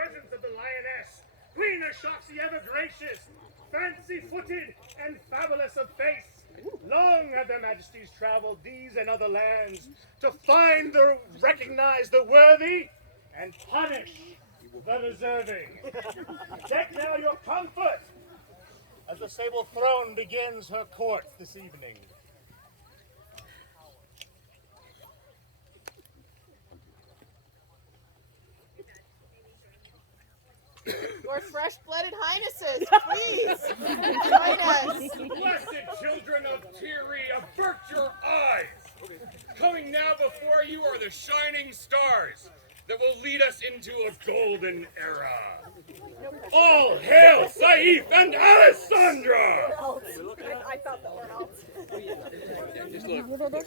presence of the lioness, Queen Achaxe ever gracious, fancy-footed and fabulous of face. Long have their majesties traveled these and other lands to find the recognize the worthy and punish the deserving. Take now your comfort as the sable throne begins her court this evening. Your fresh-blooded Highnesses, please join us. Blessed children of Tyri, avert your eyes. Coming now before you are the shining stars that will lead us into a golden era. All hail Saif and Alessandra! I thought that were else. Just look.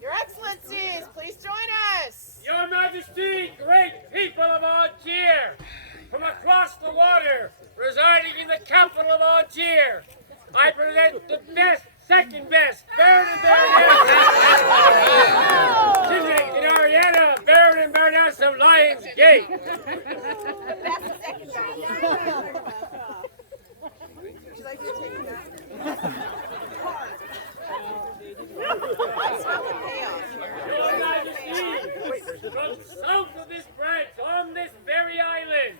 Your Excellencies, please join us. Your Majesty, great people of Algiers, from across the water, residing in the capital of Algiers, I present the best, second best, Baron and Baroness. Tonight in Ariana, Baron and Baroness of Lions Gate. The best second best. Would you like to take that? I smell the payoff here. Your Majesty, from south of this branch, on this very island,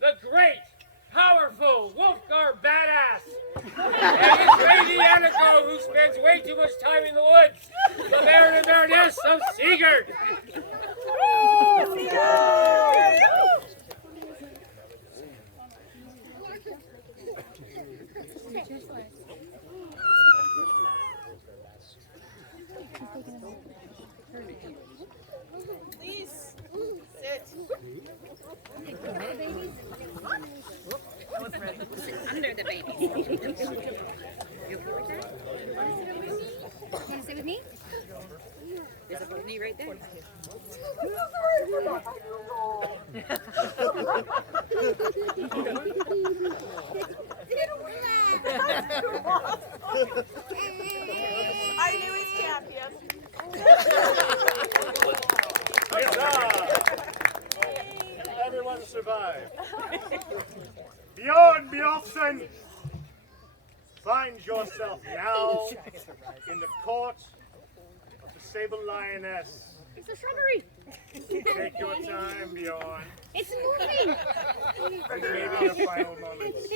the great, powerful Wolfgar badass, and his lady Aniko, who spends way too much time in the woods, the Baron and Baroness of Sigurd. Please sit. Under the baby. You okay with that? Want to sit with me? There's a knee right there. I knew he's champion. Everyone survived. Bjorn Bjornsson, find yourself now in the court of the Sable Lioness. It's a shrubbery. Take your time, Bjorn. It's moving. And maybe your final moments.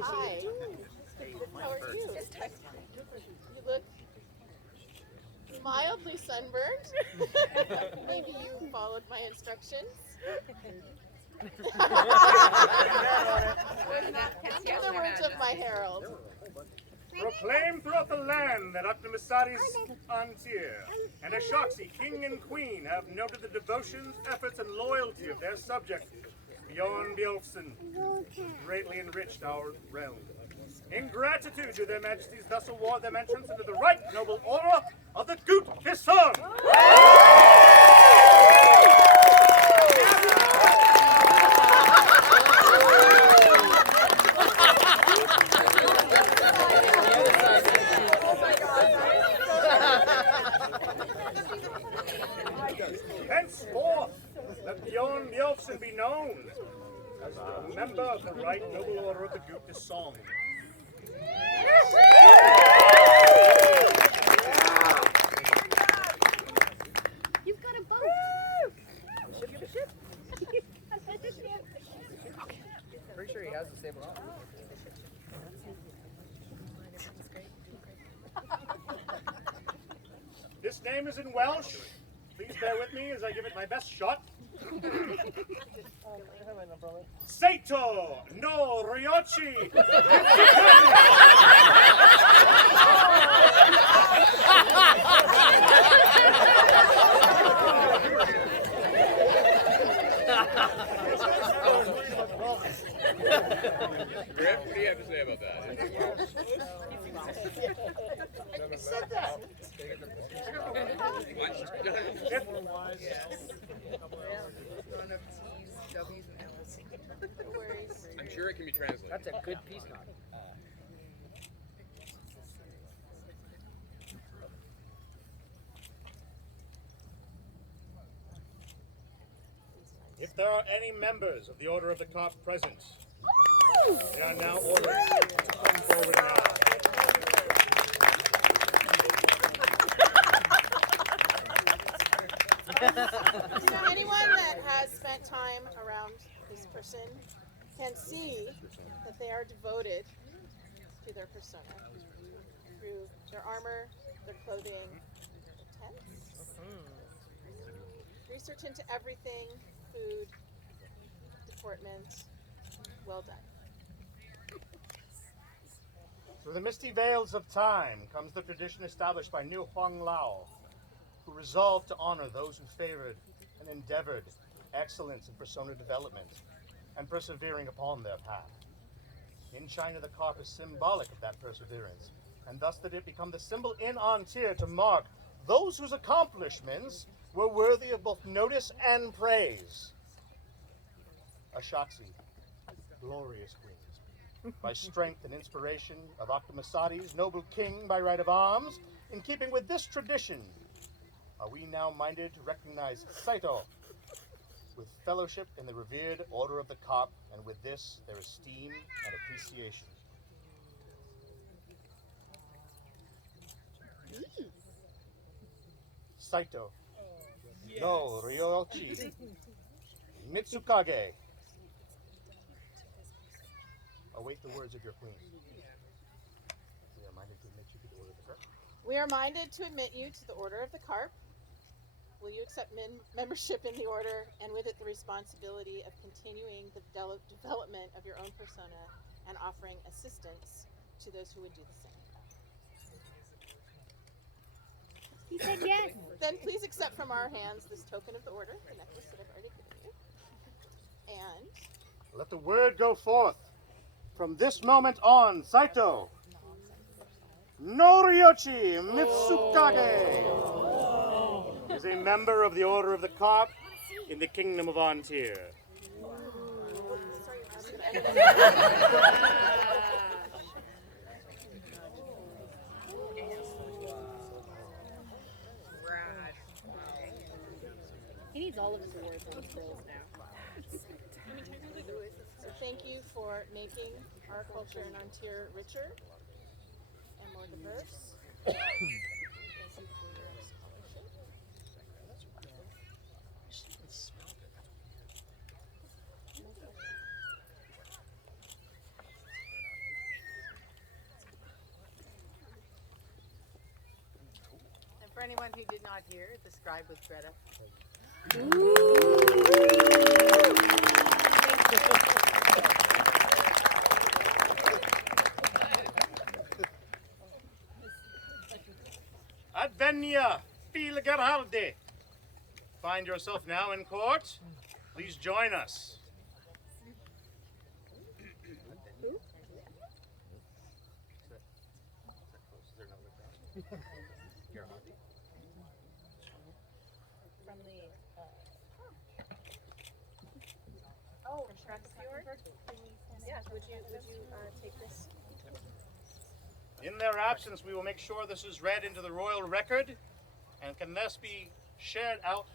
Hi. How are you? You look mildly sunburned. Maybe you followed my instructions. The words of my herald. Proclaim throughout the land that Optimisades Antir and Achaxe, king and queen, have noted the devotion, efforts, and loyalty of their subject, Bjorn Bjornsson, greatly enriched our realm. In gratitude to their majesties, thus award them entrance into the right noble order of the Gut Kisung. Henceforth, let Bjorn Bjornsson be known as a member of the right noble order of the Gut Kisung. You've got a boat. Ship. Pretty sure he has the stable on. This name is in Welsh. Please bear with me as I give it my best shot. Sato no Ryochi. Griff, what do you have to say about that? I said that. I'm sure sure it can be translated. That's a good peace knot. If there are any members of the Order of the Carp present, they are now ordered to come forward now. Anyone that has spent time around this person can see that they are devoted to their persona through their armor, their clothing, their tents, research into everything, food, deportment. Well done. Through the misty veils of time comes the tradition established by New Huang Lao, who resolved to honor those who favored and endeavored excellence in persona development and persevering upon their path. In China, the carp is symbolic of that perseverance, and thus did it become the symbol in Antir to mark those whose accomplishments were worthy of both notice and praise. Achaxe, glorious queen, by strength and inspiration of Achaxe, noble king by right of arms, in keeping with this tradition, are we now minded to recognize Saito with fellowship in the revered Order of the Carp, and with this their esteem and appreciation. Saito, no Ryochi, Mitsukage. Await the words of your queen. We are minded to admit you to the Order of the Carp. We are minded to admit you to the Order of the Carp. Will you accept membership in the Order, and with it the responsibility of continuing the development of your own persona and offering assistance to those who would do the same? He said yes. Then please accept from our hands this token of the Order, the necklace that I've already given you. And let the word go forth. From this moment on, Saito, Noriochi Mitsukage is a member of the Order of the Carp in the Kingdom of Antir. He needs all of his awards on scrolls now. so thank you for making our culture in Antir richer and more diverse. Thank you for your scholarship. And for anyone who did not hear, the scribe was Greta. Advenia Filgarhalde. Find yourself now in court. Please join us. From the oh, yes, would you take this? In their absence, we will make sure this is read into the royal record and can thus be shared out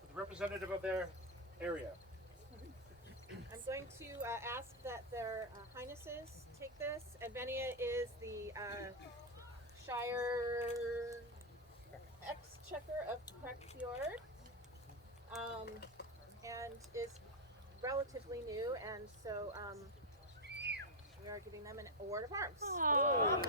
with the representative of their area. I'm going to ask that their Highnesses take this. Advenia is the Shire Exchequer of Praxiord, and is relatively new, and so we are giving them an award of arms. Oh.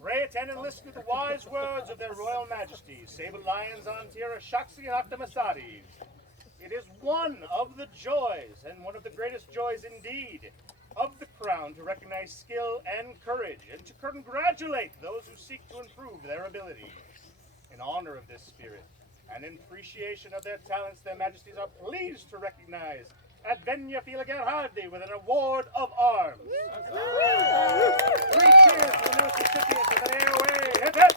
Pray, attend, and listen to the wise words of their Royal Majesties, Sable Lions Antir Achaxe Achaxe. It is one of the joys, and one of the greatest joys indeed, of the crown to recognize skill and courage, and to congratulate those who seek to improve their abilities. In honor of this spirit, and in appreciation of their talents, their Majesties are pleased to recognize Advenia Filgarhalde with an award of arms. 3 cheers for the newest recipient of an AOA. Hip hip!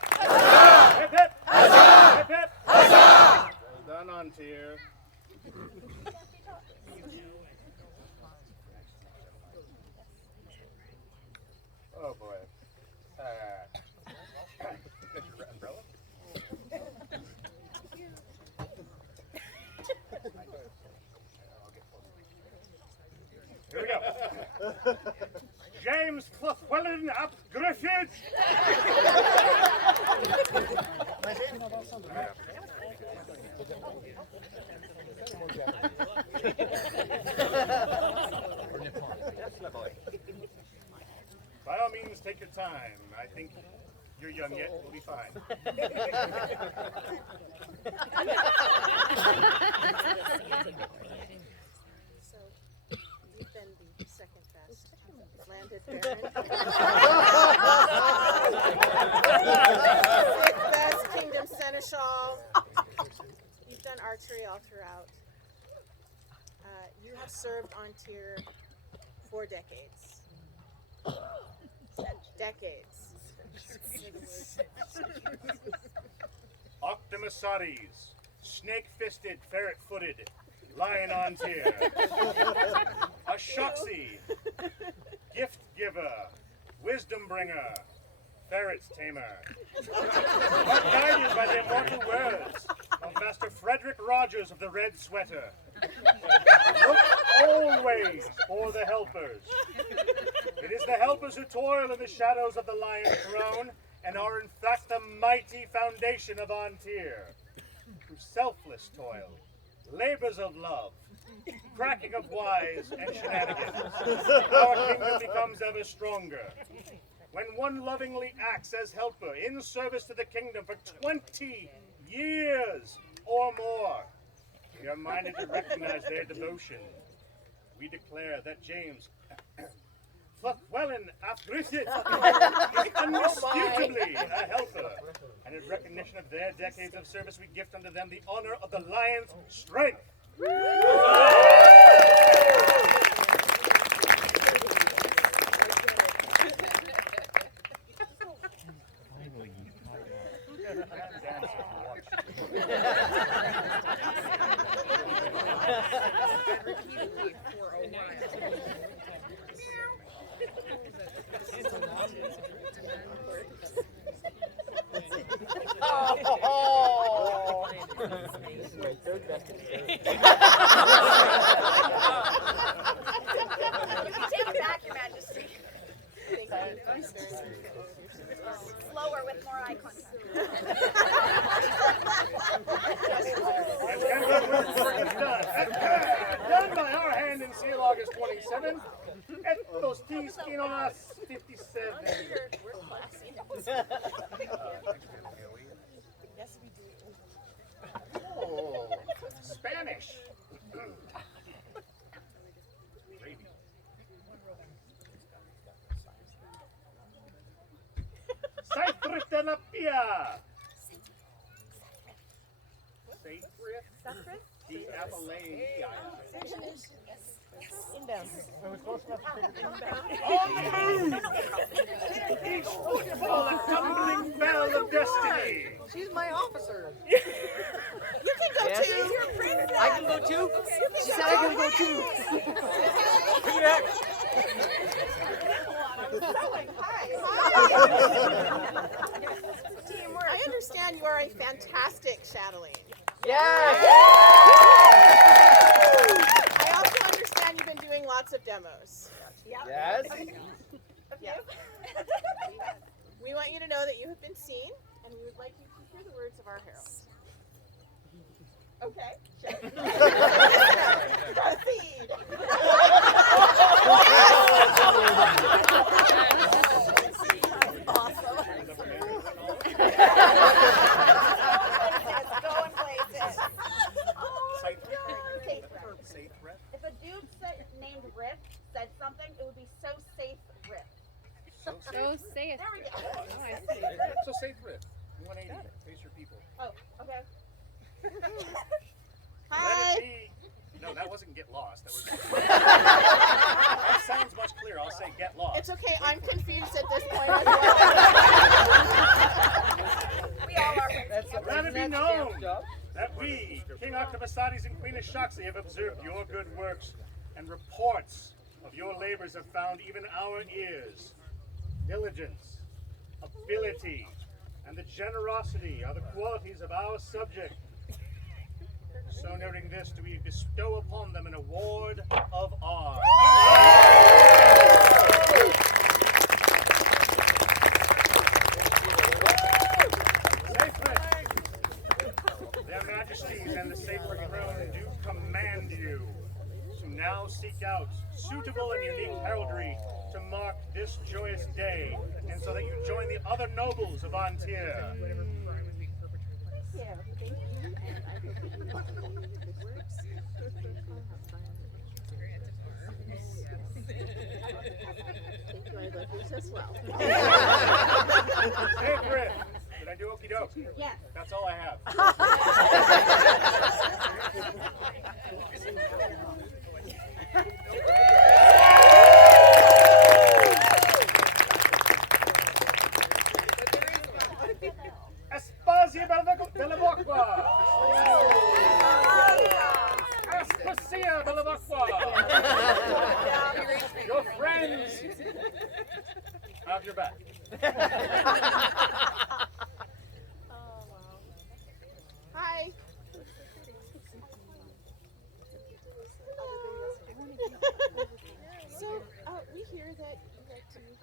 James Clothwellyn ap Griffith. By all means, take your time. I think you're young yet. We'll be fine. So, you've been the second best landed baron. Fifth best kingdom seneschal. You've done archery all throughout. You have served on tier for decades. Decades. Octomasares, snake-fisted, ferret-footed, lion on tier. Achaxe, gift-giver, wisdom-bringer, ferret's tamer. But guided by the immortal words of Master Frederick Rogers of the Red Sweater. Look always for the helpers. It is the helpers who toil in the shadows of the Lion Throne and are in fact the mighty foundation of Antir. Through selfless toil, labors of love, cracking of wise and shenanigans, our kingdom becomes ever stronger. When one lovingly acts as helper in service to the kingdom for 20 years or more, we are minded to recognize their devotion. We declare that James Clothwellyn ap Griffith is undisputably a helper, and in recognition of their decades of service, we gift unto them the honor of the Lion's strength. Take it back, Your Majesty. Slower with more eye contact. Done by our hand in seal August 27. Estos tis inolas 57. We're classy. Yes, we do. Oh, Spanish. Saifritanapia. Saifrit? The Appalachian. Inbound. On the move! Each footfall a tumbling bell of destiny. She's my officer. You can go too. She's your princess. I can go too? She said I can go too. Teamwork. I understand you are a fantastic shadowling. Yes! I also understand you've been doing lots of demos. Yes? Yeah. We want you to know that you have been seen, and we would like you to hear the words of our herald. Okay. Proceed. Awesome. Going places. Safe. If a dude named Rick said something, it would be so safe, Rick. So say it. There we go. Oh, I see. So safe riff. 180. Face your people. Oh, okay. Hi. Let it be. No, that wasn't get lost. That was. That sounds much clearer. I'll say get lost. It's okay. I'm confused at this point as well. We all are. Let it be known that we, King Octomasares and Queen Achaxe, have observed your good works, and reports of your labors have found even our ears. Diligence, ability, and the generosity are the qualities of our subject. So noting this, do we bestow upon them an award of ours. Majesties and the sacred throne do command you to now seek out suitable and unique heraldry to mark this joyous day, and so that you join the other nobles of Antir. Hey, Griff, did I do okie doke? Yes. That's all I have. Aspasia Bellavacqua! Aspasia Bellavacqua! Your friends have your back. Hi. So, we hear that you like to meet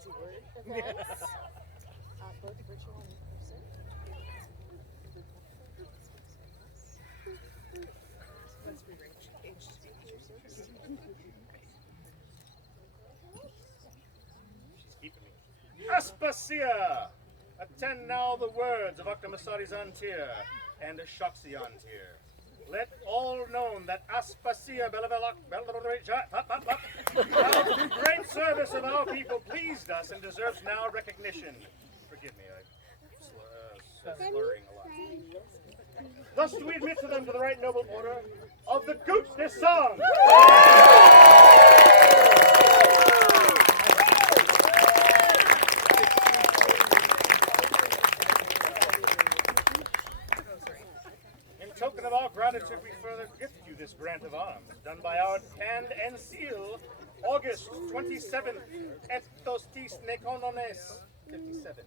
steward events, both virtual and in person. She's keeping me. Aspasia! Attend now the words of Achaxe Antir and Achaxe Antir. Let all known that Aspasia now through great service of our people pleased us and deserves now recognition. Forgive me, I'm slurring a lot. Thus do we admit to them to the right noble order of the Goot des Song. In token of our gratitude, we further gift you this grant of arms, done by our hand and seal, August 27th, Ethostis Nekonones 57.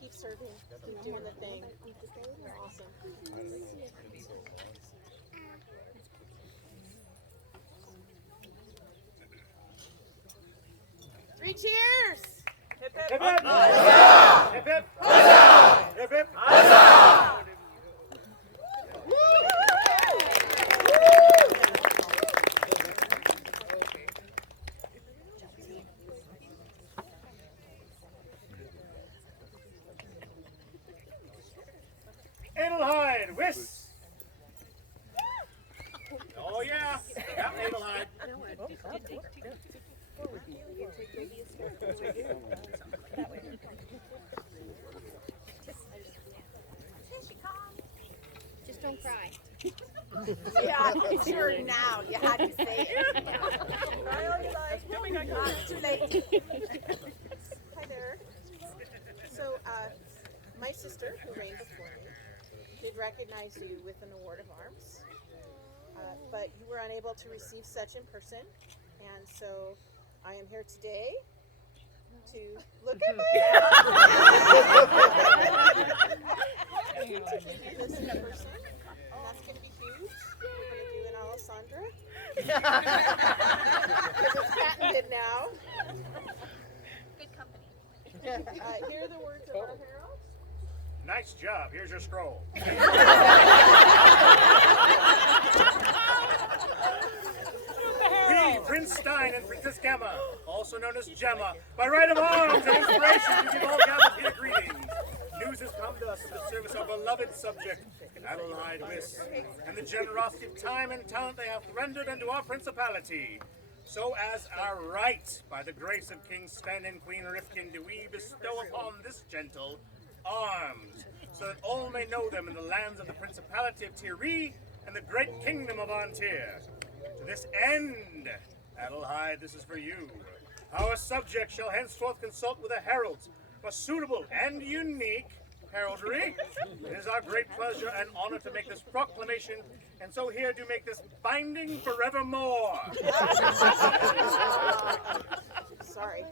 Keep serving. Keep doing the thing. You're awesome. 3 cheers! Hip hip! Hip hip! Hip hip! Hip hip! Adelheid, whist! Oh yeah, Adelheid. Just don't cry. Yeah, it's sure now. You had to say it. Not too late. Hi there. So, my sister, who reigned before me, did recognize you with an award of arms, but you were unable to receive such in person, and so I am here today to look at my to give you this in person, and that's going to be huge. We're going to do an Alessandra, because it's patented now. Good company. Here are the words of our herald. Nice job. Here's your scroll. We, Prince Stein and Princess Gemma, also known as Gemma, by right of arms and inspiration, we give all gathered here greetings. News has come to us to the service of our beloved subject, Adelheid Whist, and the generosity of time and talent they have rendered unto our principality. So as our right, by the grace of King Sven and Queen Rifkin, do we bestow upon this gentle arms, so that all may know them in the lands of the Principality of Tiree and the great kingdom of Antir. To this end, Adelheid, this is for you. Our subject shall henceforth consult with a herald for suitable and unique heraldry. It is our great pleasure and honor to make this proclamation, and so here do make this binding forevermore. Sorry.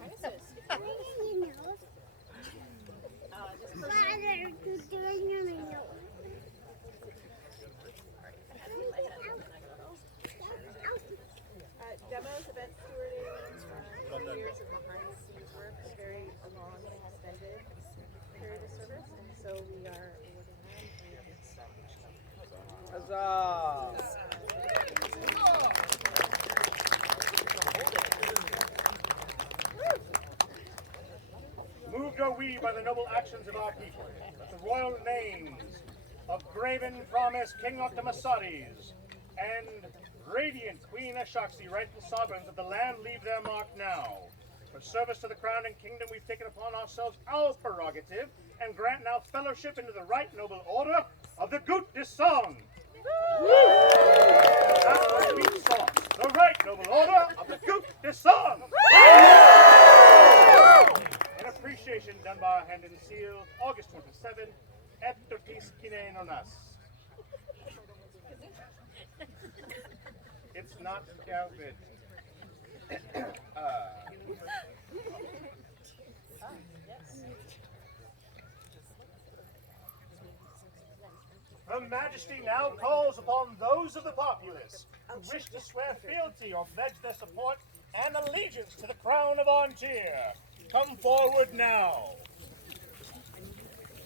Highnesses. Demos, event stewarding, years of behind the scenes work, a very long and extended period of service, and so we are awarding them Huzzah! Moved are we by the noble actions of our people, that the royal names of Graven Promise King Octamasades and Radiant Queen Achaxe, rightful sovereigns of the land, leave their mark now. For service to the crown and kingdom, we've taken upon ourselves our prerogative and grant now fellowship into the right noble order of the Gout de Song. That's what we sought, the right noble order of the Gout de Song. An appreciation done by our hand and seal, August 27, et Turkis Kine Nonas. It's not COVID. Her Majesty now calls upon those of the populace who wish to swear fealty or pledge their support and allegiance to the crown of Antir. Come forward now.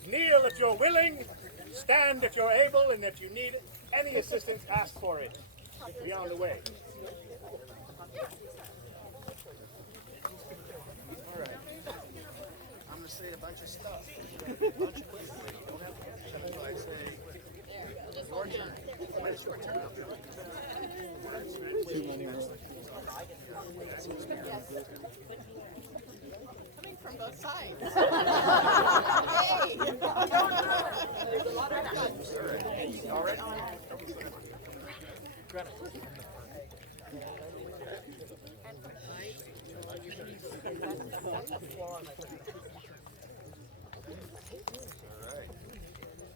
Kneel if you're willing, stand if you're able, and if you need any assistance, ask for it. Be on the way. All right. I'm going to say a bunch of stuff. Your turn. When it's your turn, I'll do it. coming from both sides. Hey! All right?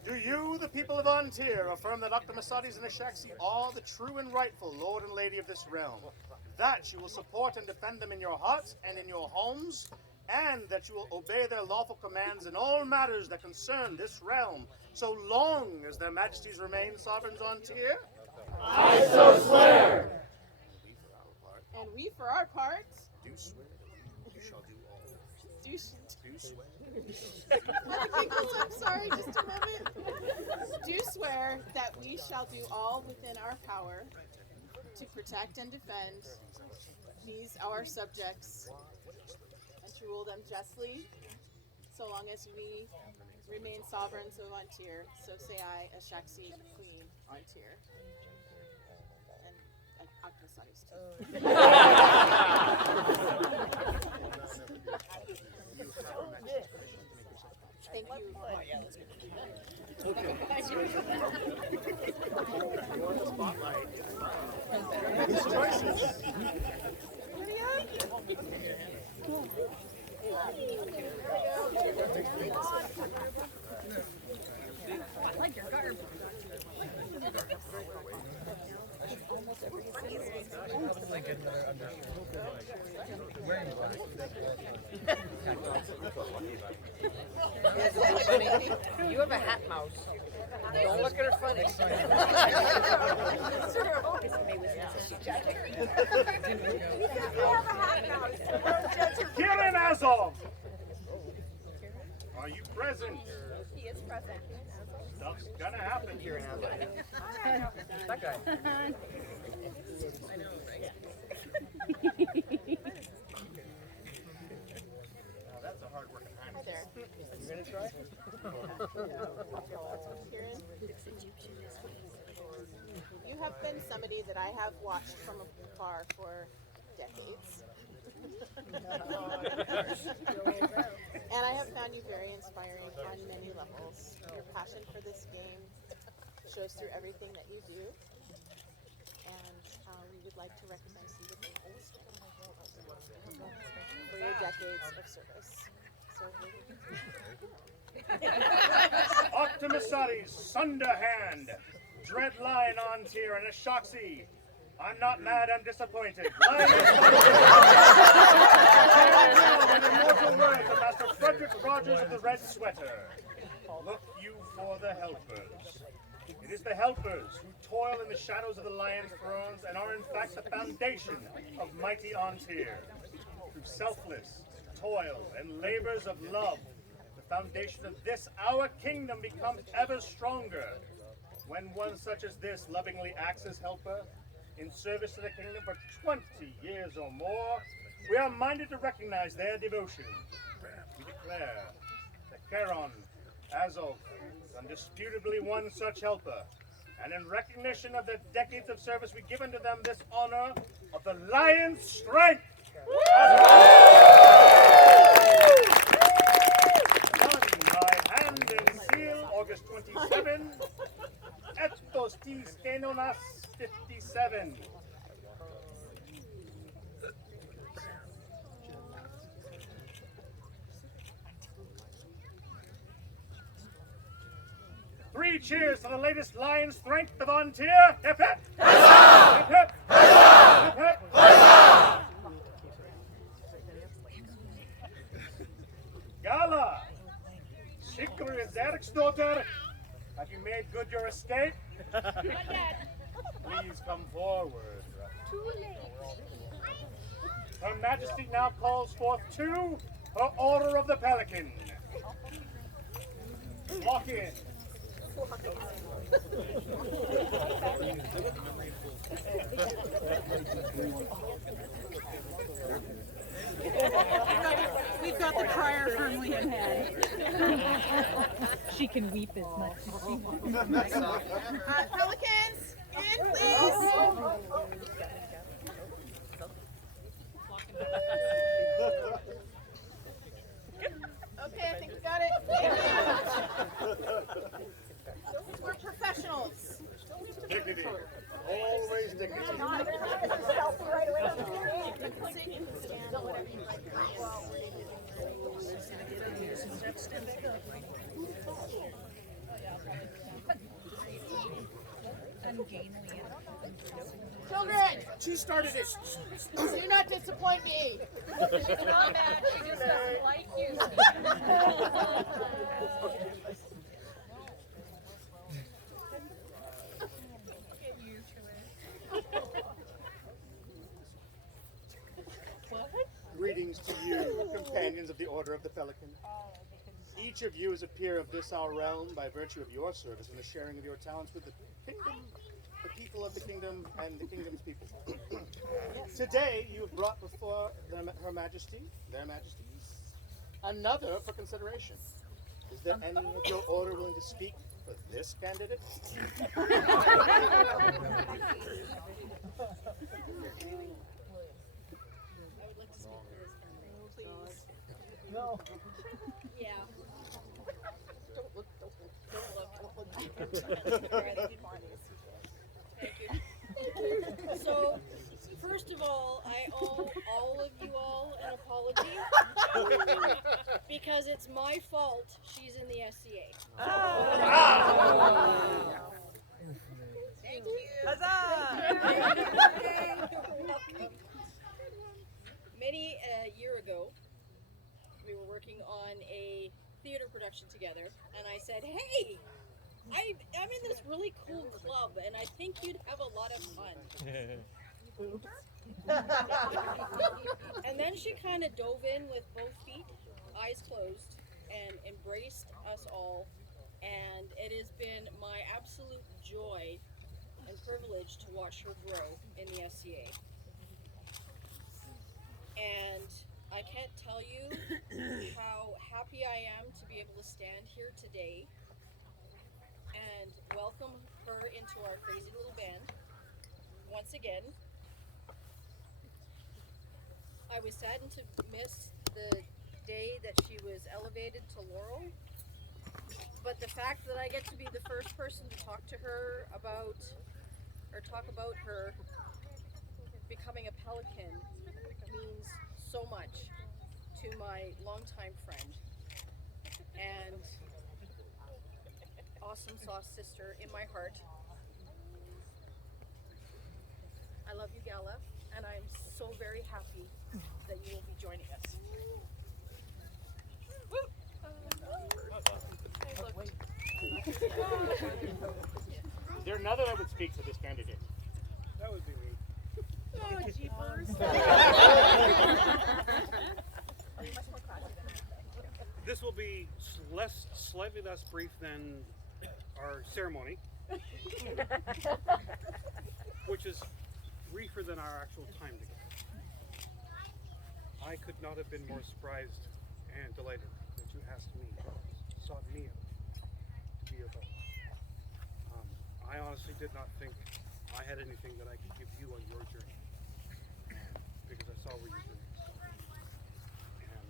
Do you, the people of Antir, affirm that Octamasades and Achaxe are the true and rightful lord and lady of this realm? That you will support and defend them in your hearts and in your homes, and that you will obey their lawful commands in all matters that concern this realm, so long as their majesties remain sovereigns on Tyr? I so swear. And we, for our part, Do swear. You shall do all. do swear. I'm sorry, just a moment. Do swear that we shall do all within our power to protect and defend these our subjects and to rule them justly, so long as we remain sovereigns of Antir. So say I, Achaxe, Queen Antir. And Achaxe Thank you. I like your garb. You have a hat mouse. Don't look at her funny. Kirin Azov! Are you present? He is present. Stuff's gonna happen here now. That guy. That's a hard working Hi there. You gonna try? Kieran, you have been somebody that I have watched from afar for decades. And I have found you very inspiring on many levels. Your passion for this game shows through everything that you do. And we would like to recognize you with an Oscar for your decades of service. So, Octamasades, Sunderhand, Dread Lion Antir, and Achaxe, I'm not mad, I'm disappointed. Lions an immortal words of Master Frederick Rogers of the Red Sweater. Look you for the helpers. It is the helpers who toil in the shadows of the Lion's thrones and are in fact the foundation of mighty Antir. Through selfless toil and labors of love, the foundation of this, our kingdom, becomes ever stronger. When one such as this lovingly acts as helper, in service to the kingdom for 20 years or more, we are minded to recognize their devotion. We declare that Charon, Azov, is undisputably one such helper, and in recognition of the decades of service, we give unto them this honor of the Lion's Strength. Done by hand and seal, August 27, Ethos Tis Kenonas 57. Three cheers to the latest Lion Strength of Antir. Hip hip! Huzzah! Hip hip! Huzzah! Hip hip! Huzzah! Gala! Sigrid's daughter, have you made good your escape? Not yet. Please come forward. Too late. Her Majesty now calls forth two, her Order of the Pelican. Walk in. We've got the crier firmly in hand. She can weep as much as she wants. Pelicans, in please. Okay, I think we got it. We're professionals. Dignity. Always dignity. Children, She started it. do not disappoint me. She's not mad, she just doesn't like you. Greetings to you, companions of the Order of the Pelican. Each of you is a peer of this our realm by virtue of your service and the sharing of your talents with the kingdom, the people of the kingdom, and the kingdom's people. Today, you have brought before Her Majesty, their Majesties, another for consideration. Is there any of your order willing to speak for this candidate? No. Yeah. Don't look. Thank you. So, first of all, I owe all of you all an apology because it's my fault she's in the SCA. Thank you. Many a year ago, we were working on a theater production together, and I said, "Hey, I'm in this really cool club, and I think you'd have a lot of fun." And then she kind of dove in with both feet, eyes closed, and embraced us all. And it has been my absolute joy and privilege to watch her grow in the SCA. And I can't tell you how happy I am to be able to stand here today and welcome her into our crazy little band once again. I was saddened to miss the day that she was elevated to Laurel, but the fact that I get to be the first person to talk to her about, or talk about her becoming a pelican means so much to my longtime friend and awesome sauce sister in my heart. I love you, Gala, and I'm so very happy that you will be joining us. Is there another that would speak for this candidate? That would be me. Oh, jeepers. This will be slightly less brief than our ceremony, which is briefer than our actual time together. I could not have been more surprised and delighted that you asked me, sought me out to be your host. I honestly did not think I had anything that I could give you on your journey, because I saw where your journey was going. And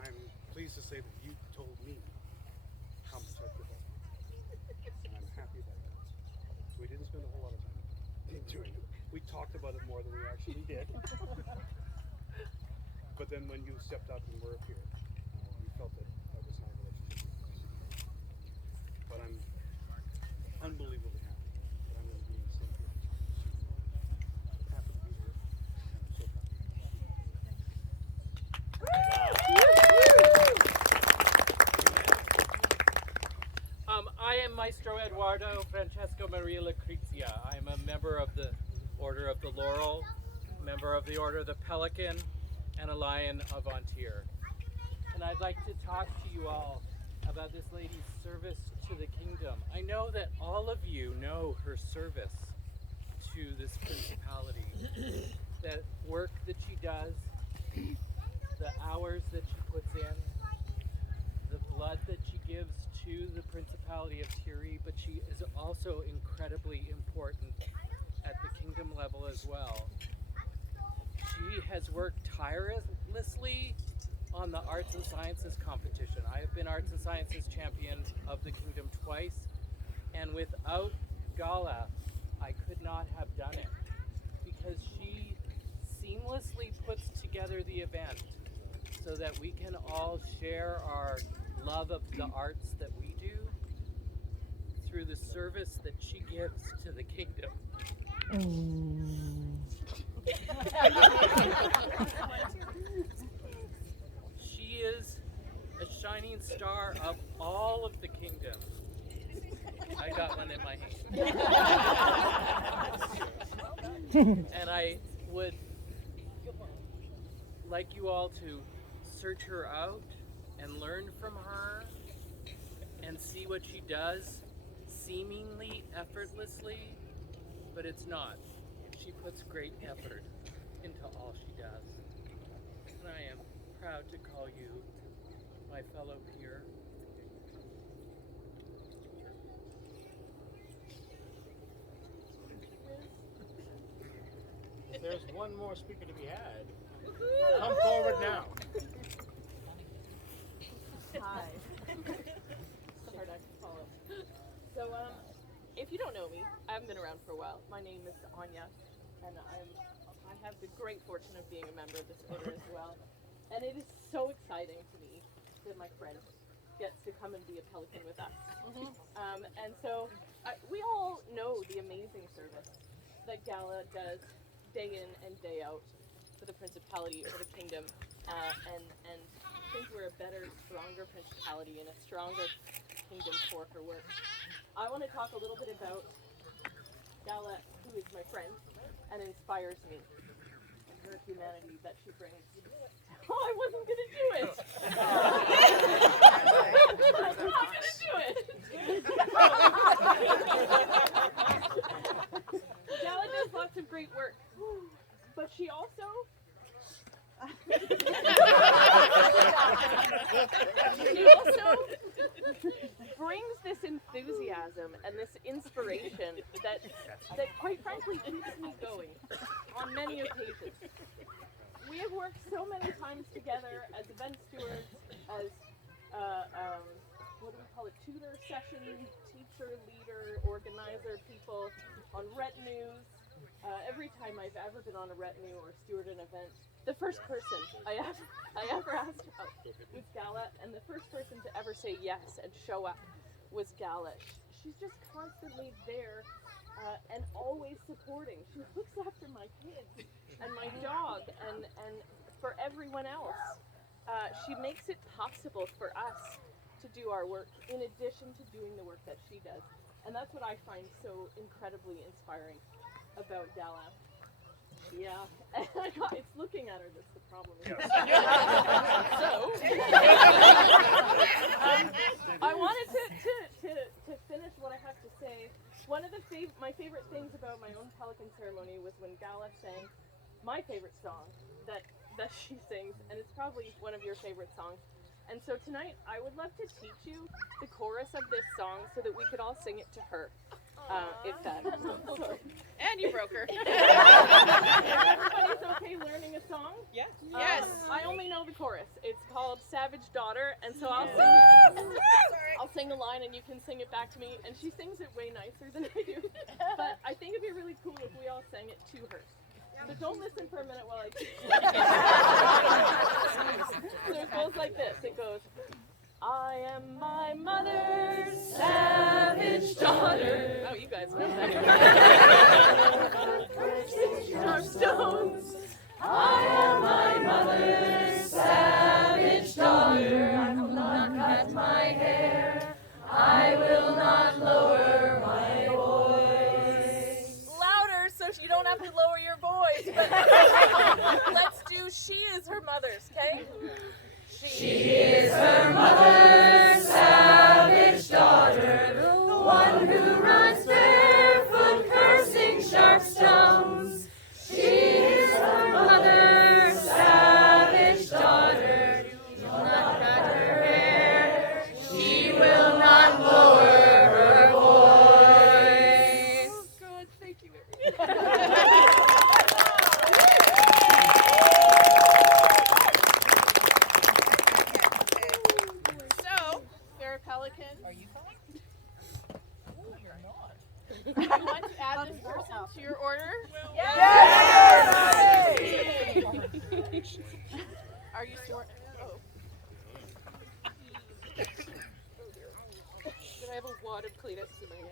I'm pleased to say that you told me how much I could help you. And I'm happy about that. We didn't spend a whole lot of time doing it. We talked about it more than we actually did. But then when you stepped up and were up here, we felt that that was not a relationship. But I'm unbelievably happy that I'm going to be in the same here. I'm happy to be here. And I'm so proud. I am Maestro Eduardo Francesco Maria Lucrezia. I am a member of the Order of the Laurel, member of the Order of the Pelican, and a Lion of Antir. And I'd like to talk to you all about this lady's service to the kingdom. I know that all of you know her service to this principality, that work that she does, the hours that she puts in, the blood that she gives to the Principality of Tiri, but she is also incredibly important at the kingdom level as well. She has worked tirelessly on the Arts and Sciences competition. I have been Arts and Sciences champion of the kingdom twice, and without Gala, I could not have done it, because she seamlessly puts together the event so that we can all share our love of the arts that we do through the service that she gives to the kingdom. She is a shining star of all of the kingdoms. I got one in my hand. And I would like you all to search her out and learn from her and see what she does seemingly effortlessly, but it's not. She puts great effort into all she does. And I am proud to call you my fellow peer. There's one more speaker to be had. Come forward now. Hi. It's a hard act to follow. So, if you don't know me, I haven't been around for a while. My name is Anya, and I have the great fortune of being a member of this order as well. And it is so exciting to me that my friend gets to come and be a pelican with us. And so, we all know the amazing service that Gala does day in and day out for the Principality or the Kingdom, and I think we're a better, stronger Principality and a stronger Kingdom for her work. I want to talk a little bit about Gala, who is my friend and inspires me, and her humanity that she brings. Oh, I wasn't going to do it! I'm not going to do it! Gala does lots of great work, but she also brings this enthusiasm and this inspiration that quite frankly keeps me going on many occasions. We have worked so many times together as event stewards, as what do we call it, tutor, session, teacher, leader, organizer people, on retinues. Every time I've ever been on a retinue or stewarded an event, the first person I ever asked out was Gala, and the first person to ever say yes and show up was Gala. She's just constantly there and always supporting. She looks after my kids and my dog and for everyone else. She makes it possible for us to do our work in addition to doing the work that she does. And that's what I find so incredibly inspiring about Dalla. Yeah, it's looking at her that's the problem. So, I wanted to finish what I have to say. One of my favorite things about my own Pelican ceremony was when Gala sang my favorite song that she sings, and it's probably one of your favorite songs. And so tonight, I would love to teach you the chorus of this song so that we could all sing it to her. If that. And you broke her. Everybody's okay learning a song? Yeah. Yes. I only know the chorus. It's called Savage Daughter, and so I'll sing a line and you can sing it back to me. And she sings it way nicer than I do. But I think it'd be really cool if we all sang it to her. So don't listen for a minute while I teach. So it goes like this. It goes, I am my mother's savage daughter. Oh, you guys know that. Sharp stones. I am my mother's savage daughter. I will not cut my hair. I will not lower my voice. Louder so you don't have to lower your voice. But let's do She Is Her Mother's, okay? She is her mother's savage daughter, the one who runs barefoot, cursing sharp stones. She is her mother's savage daughter, she will not cut her hair, she will not lower her voice. Oh God, thank you, everyone. Pelican. Are you calling? No, you're not. Do you want to add this person to your order? Yes! Are you sworn? Oh. Did I have a wad of Kleenex in my hand?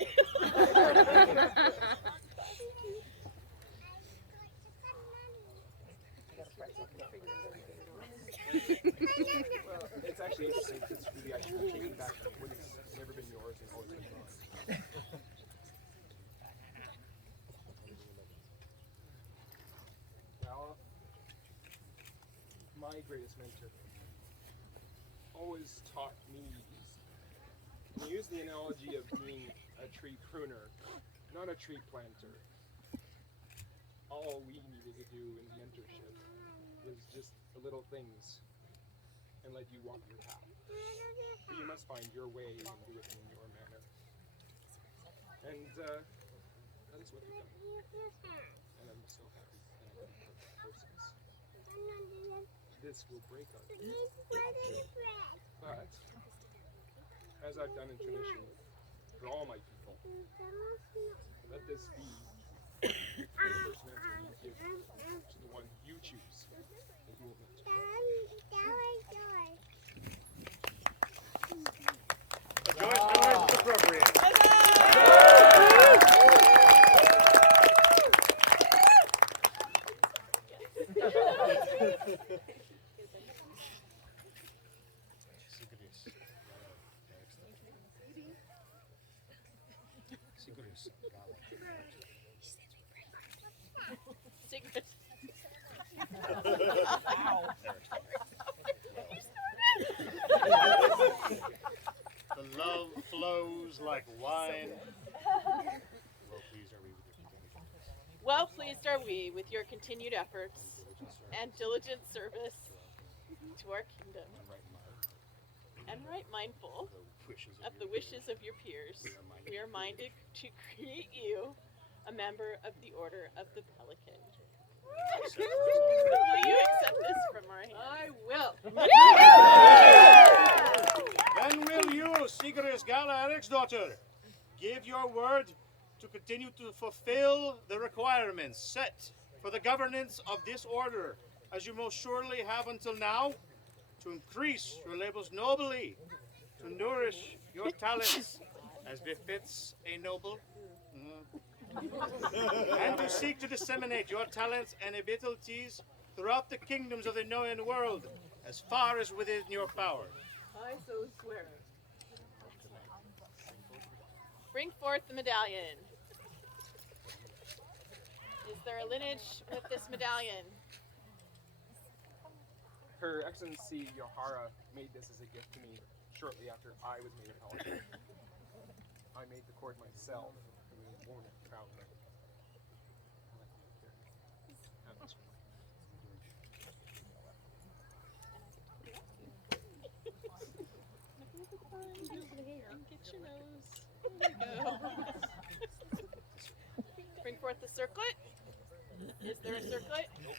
Well, it's actually interesting because really I should be taking back what has never been yours and always been mine. Now, my greatest mentor always taught me and use the analogy of being a tree pruner, not a tree planter. All we needed to do in the mentorship was just the little things and let you walk your path. But you must find your way and do it in your manner. And that is what you've done. And I'm so happy and I can put the process. This will break our but as I've done in tradition for all my people, let this be the first mentor you give to the one you choose that you will mentor. A joyous noise is appropriate. Secret. The love flows like wine. Well pleased are we with your continued efforts and diligent service to our kingdom, and right mindful of the wishes of your peers. We are minded to create you a member of the Order of the Pelican. Will you accept this from our hand? I will. Then will you, Sigurð's Gala Eric's daughter, give your word to continue to fulfill the requirements set for the governance of this order, as you most surely have until now, to increase your labels nobly, to nourish your talents as befits a noble, and to seek to disseminate your talents and abilities throughout the kingdoms of the known world as far as within your power. I so swear. Bring forth the medallion. Is there a lineage with this medallion? Her Excellency Yohara made this as a gift to me shortly after I was made a pelican. I made the cord myself and worn it proudly. Get your nose. There you go. Bring forth the circlet. Is there a circlet? Nope.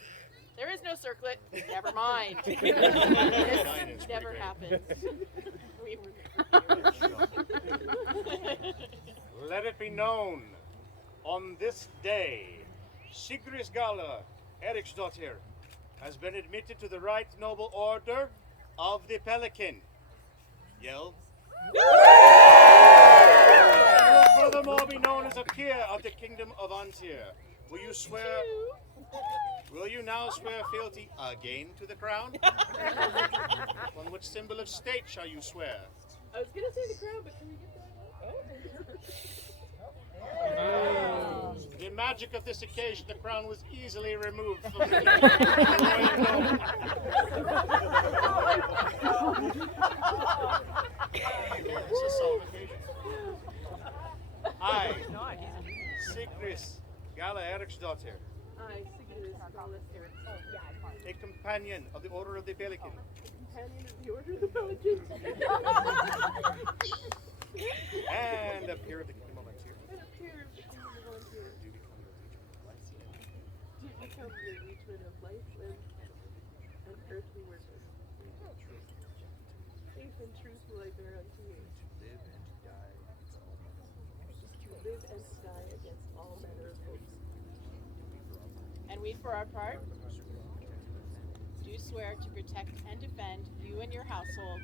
There is no circlet. Never mind. This never happened. Let it be known, on this day, Sigris Gala Eriksdottir has been admitted to the Right Noble Order of the Pelican. Yell. She will furthermore be known as a peer of the Kingdom of Antir. Will you swear? Will you now swear fealty again to the crown? On which symbol of state shall you swear? I was gonna say the crown, but can we get that? Oh. The magic of this occasion, the crown was easily removed from the royal dome. This is a solemn occasion. I, Sigris Gala Eriksdottir, I, Sigrid Gala Eriksdottir, a companion of the Order of the Pelican, companion of the Order of the Pelican, and a peer of the Kingdom of Antir, do become the liegeman of life and earthly worship. Faith and truth will I bear unto you. To live and to die against all manner of hopes. And we, for our part, do swear to protect and defend you and your household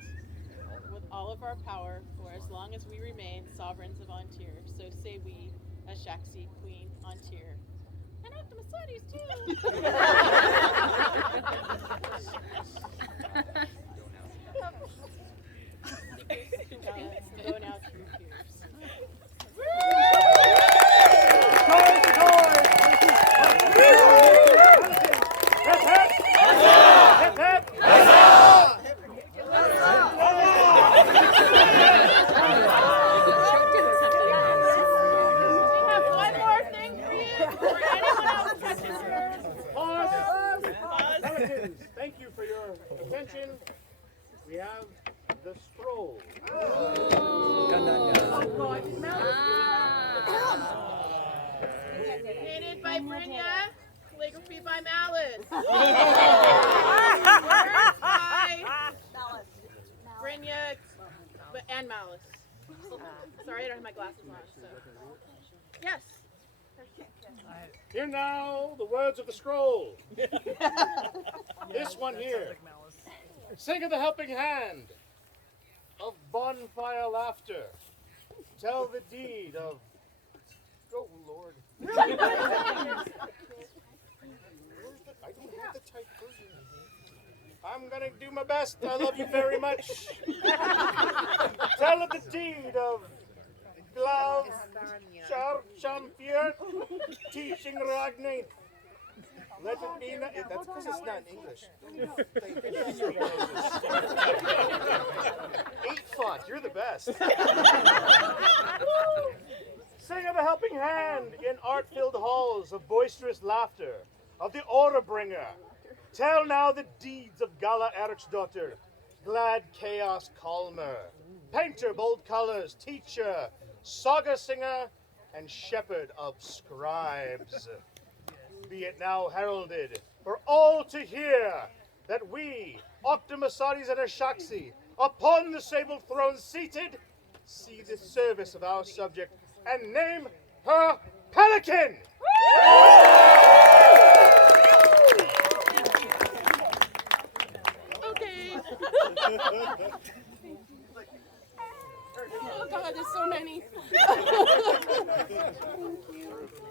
with all of our power for as long as we remain sovereigns of Antir. So say we, Achaxe, Queen Antir. And Optimus too! Go now to your peers. Thank you for your attention. We have the scroll. Painted by Righ, calligraphy by Malice. Words by Righ and Malice. Sorry, I don't have my glasses on. So. Yes. Hear now the words of the scroll. This one here. Sing of the helping hand, of bonfire laughter. Tell the deed of... Oh, Lord. I don't have the type version. I'm going to do my best. I love you very much. Tell of the deed of Glav Champion teaching Ragni. Let it be. That's because it's not in English. 8 font. You're the best. Sing of a helping hand in art-filled halls of boisterous laughter, of the Aura Bringer. Tell now the deeds of Gala Eriksdottir, glad chaos calmer, painter bold colors, teacher, saga singer, and shepherd of scribes. Be it now heralded for all to hear that we, Optimusaries and Achaxe, upon the sable throne seated, see the service of our subject and name her Pelican! Okay. Oh God, there's so many. Thank you.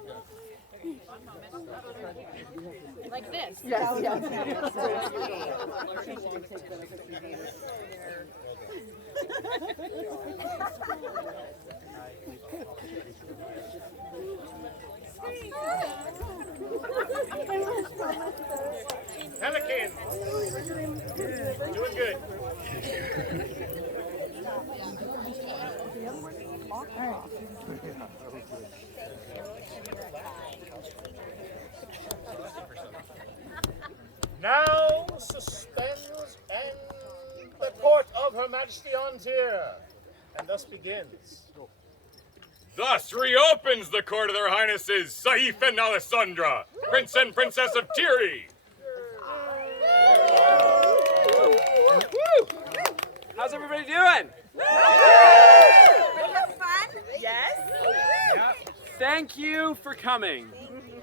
Like this. Yes, yes. Pelican, doing good. Now suspends and the court of Her Majesty on tier, and thus begins. Thus reopens the court of their Highnesses, Saif and Alessandra, Prince and Princess of Tiri. How's everybody doing? Have fun? Yes. Thank you for coming.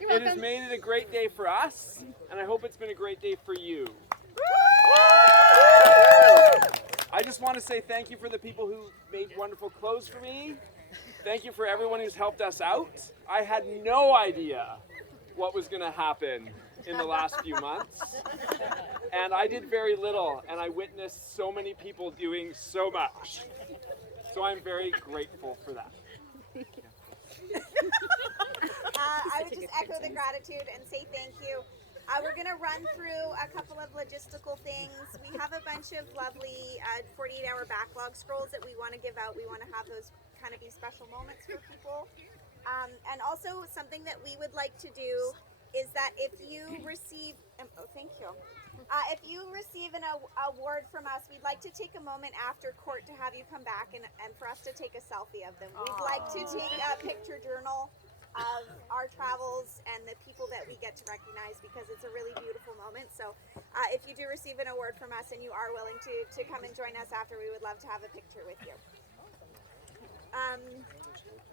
You're It has welcome. made it a great day for us, and I hope it's been a great day for you. I just want to say thank you for the people who made wonderful clothes for me. Thank you for everyone who's helped us out. I had no idea what was going to happen in the last few months. And I did very little, and I witnessed so many people doing so much. So I'm very grateful for that. I would just echo the gratitude and say thank you. We're going to run through a couple of logistical things. We have a bunch of lovely 48-hour backlog scrolls that we want to give out. We want to have those kind of be special moments for people. And also something that we would like to do is that if you receive, thank you. If you receive an award from us, we'd like to take a moment after court to have you come back and for us to take a selfie of them. We'd like to take a picture journal of our travels and the people that we get to recognize because it's a really beautiful moment. So if you do receive an award from us and you are willing to come and join us after, we would love to have a picture with you.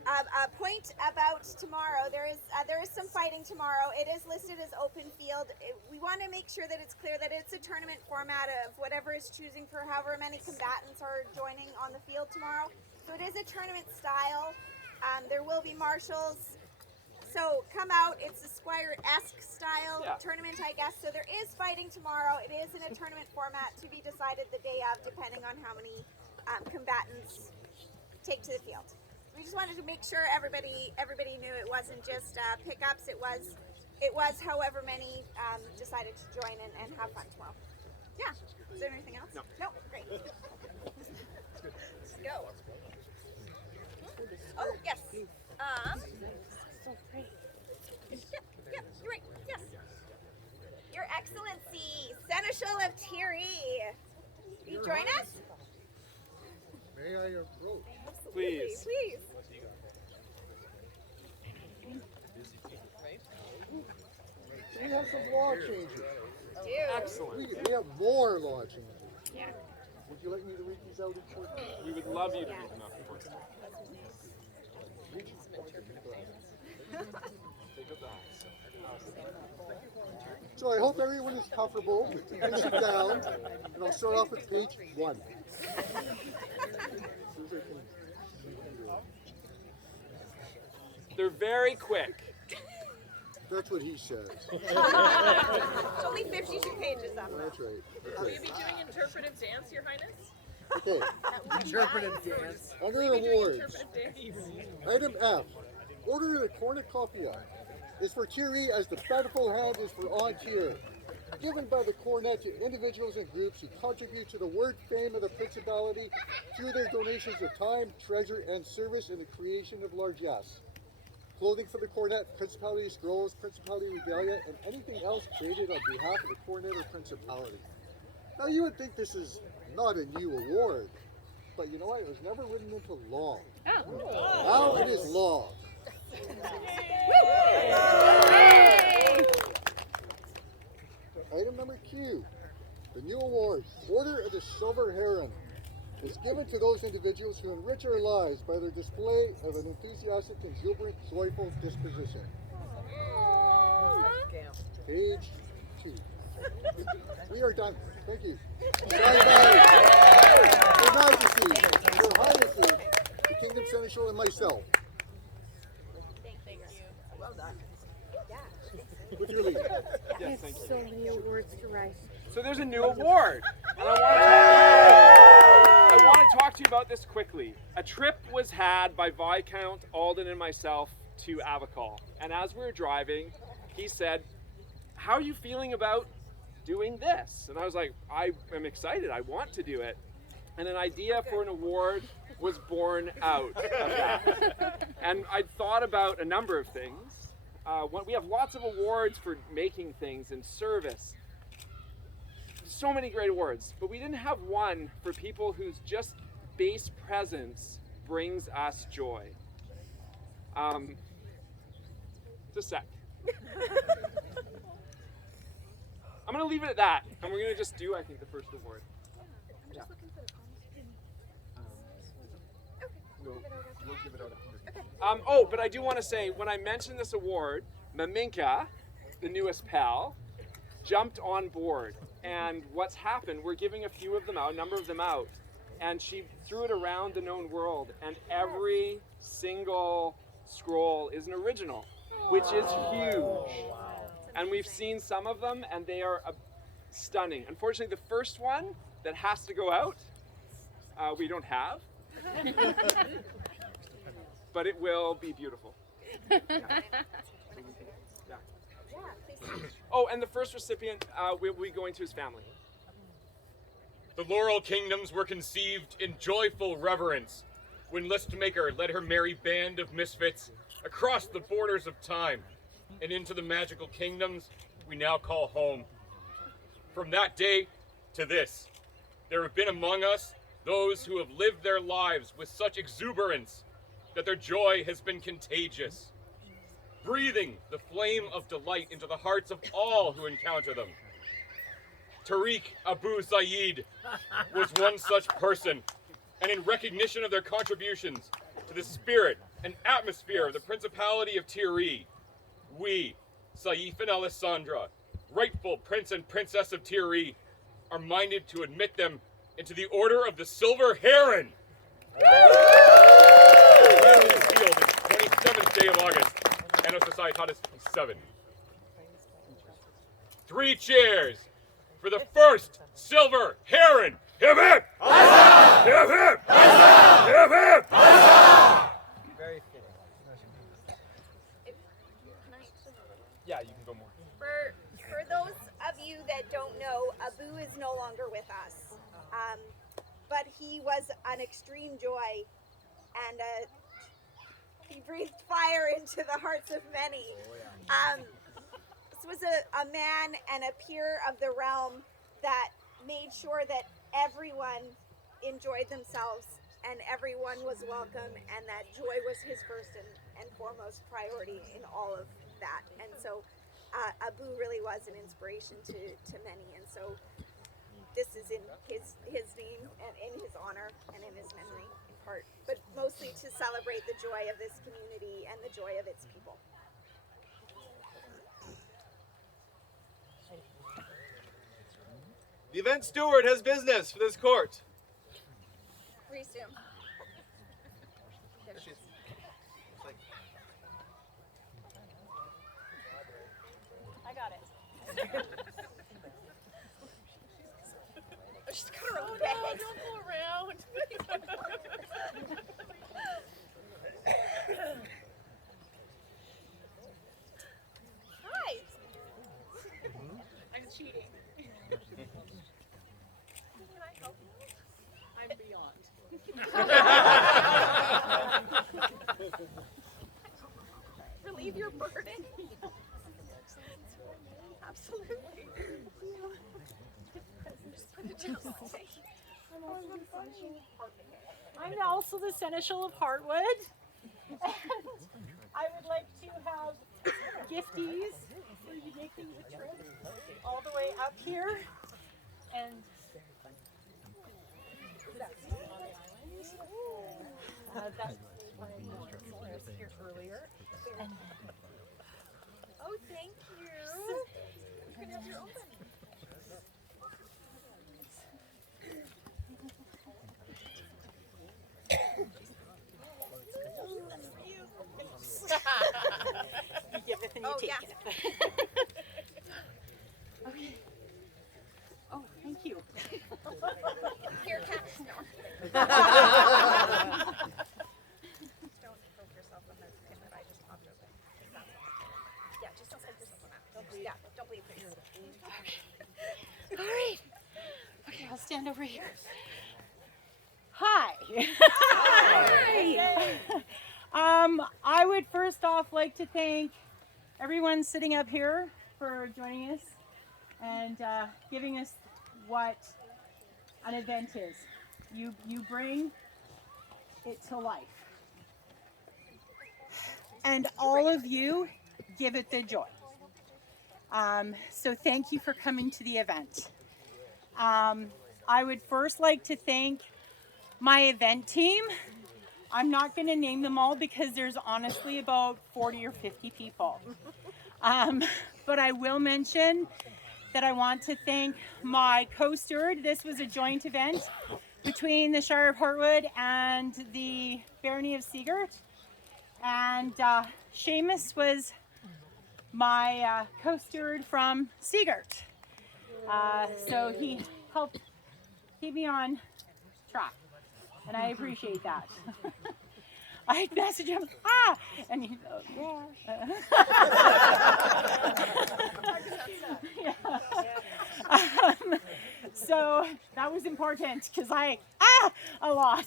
A point about tomorrow, there is some fighting tomorrow. It is listed as open field. We want to make sure that it's clear that it's a tournament format of whatever is choosing for however many combatants are joining on the field tomorrow. So it is a tournament style. There will be marshals. So come out. It's a Squire-esque style tournament, I guess. So there is fighting tomorrow. It is in a tournament format to be decided the day of, depending on how many combatants take to the field. We just wanted to make sure everybody knew it wasn't just pickups. It was however many decided to join and have fun tomorrow. Yeah. Is there anything else? No. Great. Let's go. Oh yes. Yep. You're right. Yes. Your Excellency, Seneschal of Tiri. Will you join us? May I approach? Please. Please. We have some law changes. Excellent. We have more law changes. Yeah. Would you like me to read these out in short? We would love you to read them out, of course. So I hope everyone is comfortable. You can sit down, and I'll start off with page 1. They're very quick. That's what he says. It's only 52 pages of them. That's right. Will you be doing interpretive dance, Your Highness? Okay. Interpretive dance. Under Will you be doing awards, interpretive dance? item F, order of the cornucopia is for Tiri as the bountiful hand is for on tier, given by the cornet to individuals and groups who contribute to the word fame of the principality through their donations of time, treasure, and service in the creation of largesse. Clothing for the cornet, principality scrolls, principality regalia, and anything else created on behalf of the cornet or principality. Now you would think this is not a new award, but you know what? It was never written into law. Now it is law. Item number Q, the new award, Order of the Silver Heron, is given to those individuals who enrich our lives by their display of an enthusiastic, exuberant, joyful disposition. Page 2. We are done. Thank you. Signed by Her Majesty, Her Highnesses, the Kingdom Seneschal, and myself. Thank you. Well done. Yeah. with your leave. Yes, thank you. So many awards to write. So there's a new award, and I want to talk to you about this quickly. A trip was had by Viscount Alden and myself to Avacall, and as we were driving, he said, "How are you feeling about doing this?" And I was like, "I am excited. I want to do it." And an idea for an award was born out of that. And I'd thought about a number of things. We have lots of awards for making things and service. So many great awards, but we didn't have one for people whose just base presence brings us joy. Just a sec. I'm gonna leave it at that, and we're gonna just do, I think, the first award. Yeah. We'll give it out after. Oh, but I do want to say, when I mentioned this award, Maminka, the newest pal, jumped on board. And what's happened, we're giving a few of them out, a number of them out, and she threw it around the known world, and every single scroll is an original, which is huge. And we've seen some of them, and they are stunning. Unfortunately, the first one that has to go out, we don't have. But it will be beautiful. Yeah. Oh, and the first recipient will be going to his family. The Laurel Kingdoms were conceived in joyful reverence when Listmaker led her merry band of misfits across the borders of time and into the magical kingdoms we now call home. From that day to this, there have been among us those who have lived their lives with such exuberance that their joy has been contagious, breathing the flame of delight into the hearts of all who encounter them. Tariq Abu Zaid was one such person, and in recognition of their contributions to the spirit and atmosphere of the Principality of Tyri, we, Saif and Alessandra, rightful Prince and Princess of Tyri, are minded to admit them into the Order of the Silver Heron. Randomly sealed the 27th day of August, Anno Societatis 7. 3 cheers for the first Silver Heron! Hip hip! Hip hip! Hip hip! Very fitting. Yeah, you can go more. For those of you that don't know, Abu is no longer with us. But he was an extreme joy, and he breathed fire into the hearts of many. This was a man and a peer of the realm that made sure that everyone enjoyed themselves and everyone was welcome, and that joy was his first and foremost priority in all of that. And so Abu really was an inspiration to many, and so this is in his name and in his honor and in his memory in part, but mostly to celebrate the joy of this community and the joy of its people. The event steward has business for this court. Resume. I got it. She's got her own Oh bag. no, don't go around. Hi. I'm cheating. Can I help you? I'm beyond. Relieve your burden. Absolutely. I'm also the Seneschal of Hartwood, and I would like to have gifties for you making the trip all the way up here. And that's why I was here earlier. And oh, thank you. You can have your own. you give it and you take it. Okay. Oh, thank you. Here, catch. No. Don't poke yourself on that pin that I just popped open. Yeah, just don't poke yourself on that. Don't bleed. Yeah, don't bleed, please. All right. Okay, I'll stand over here. Hi. Hi. I would first off like to thank everyone sitting up here for joining us and giving us what an event is. You bring it to life. And all of you give it the joy. So thank you for coming to the event. I would first like to thank my event team. I'm not going to name them all because there's honestly about 40 or 50 people. But I will mention that I want to thank my co-steward. This was a joint event between the Shire of Hartwood and the Barony of Seagert. And Seamus was my co-steward from Seagert. So he helped keep me on track, and I appreciate that. I messaged him, and he, so that was important because a lot.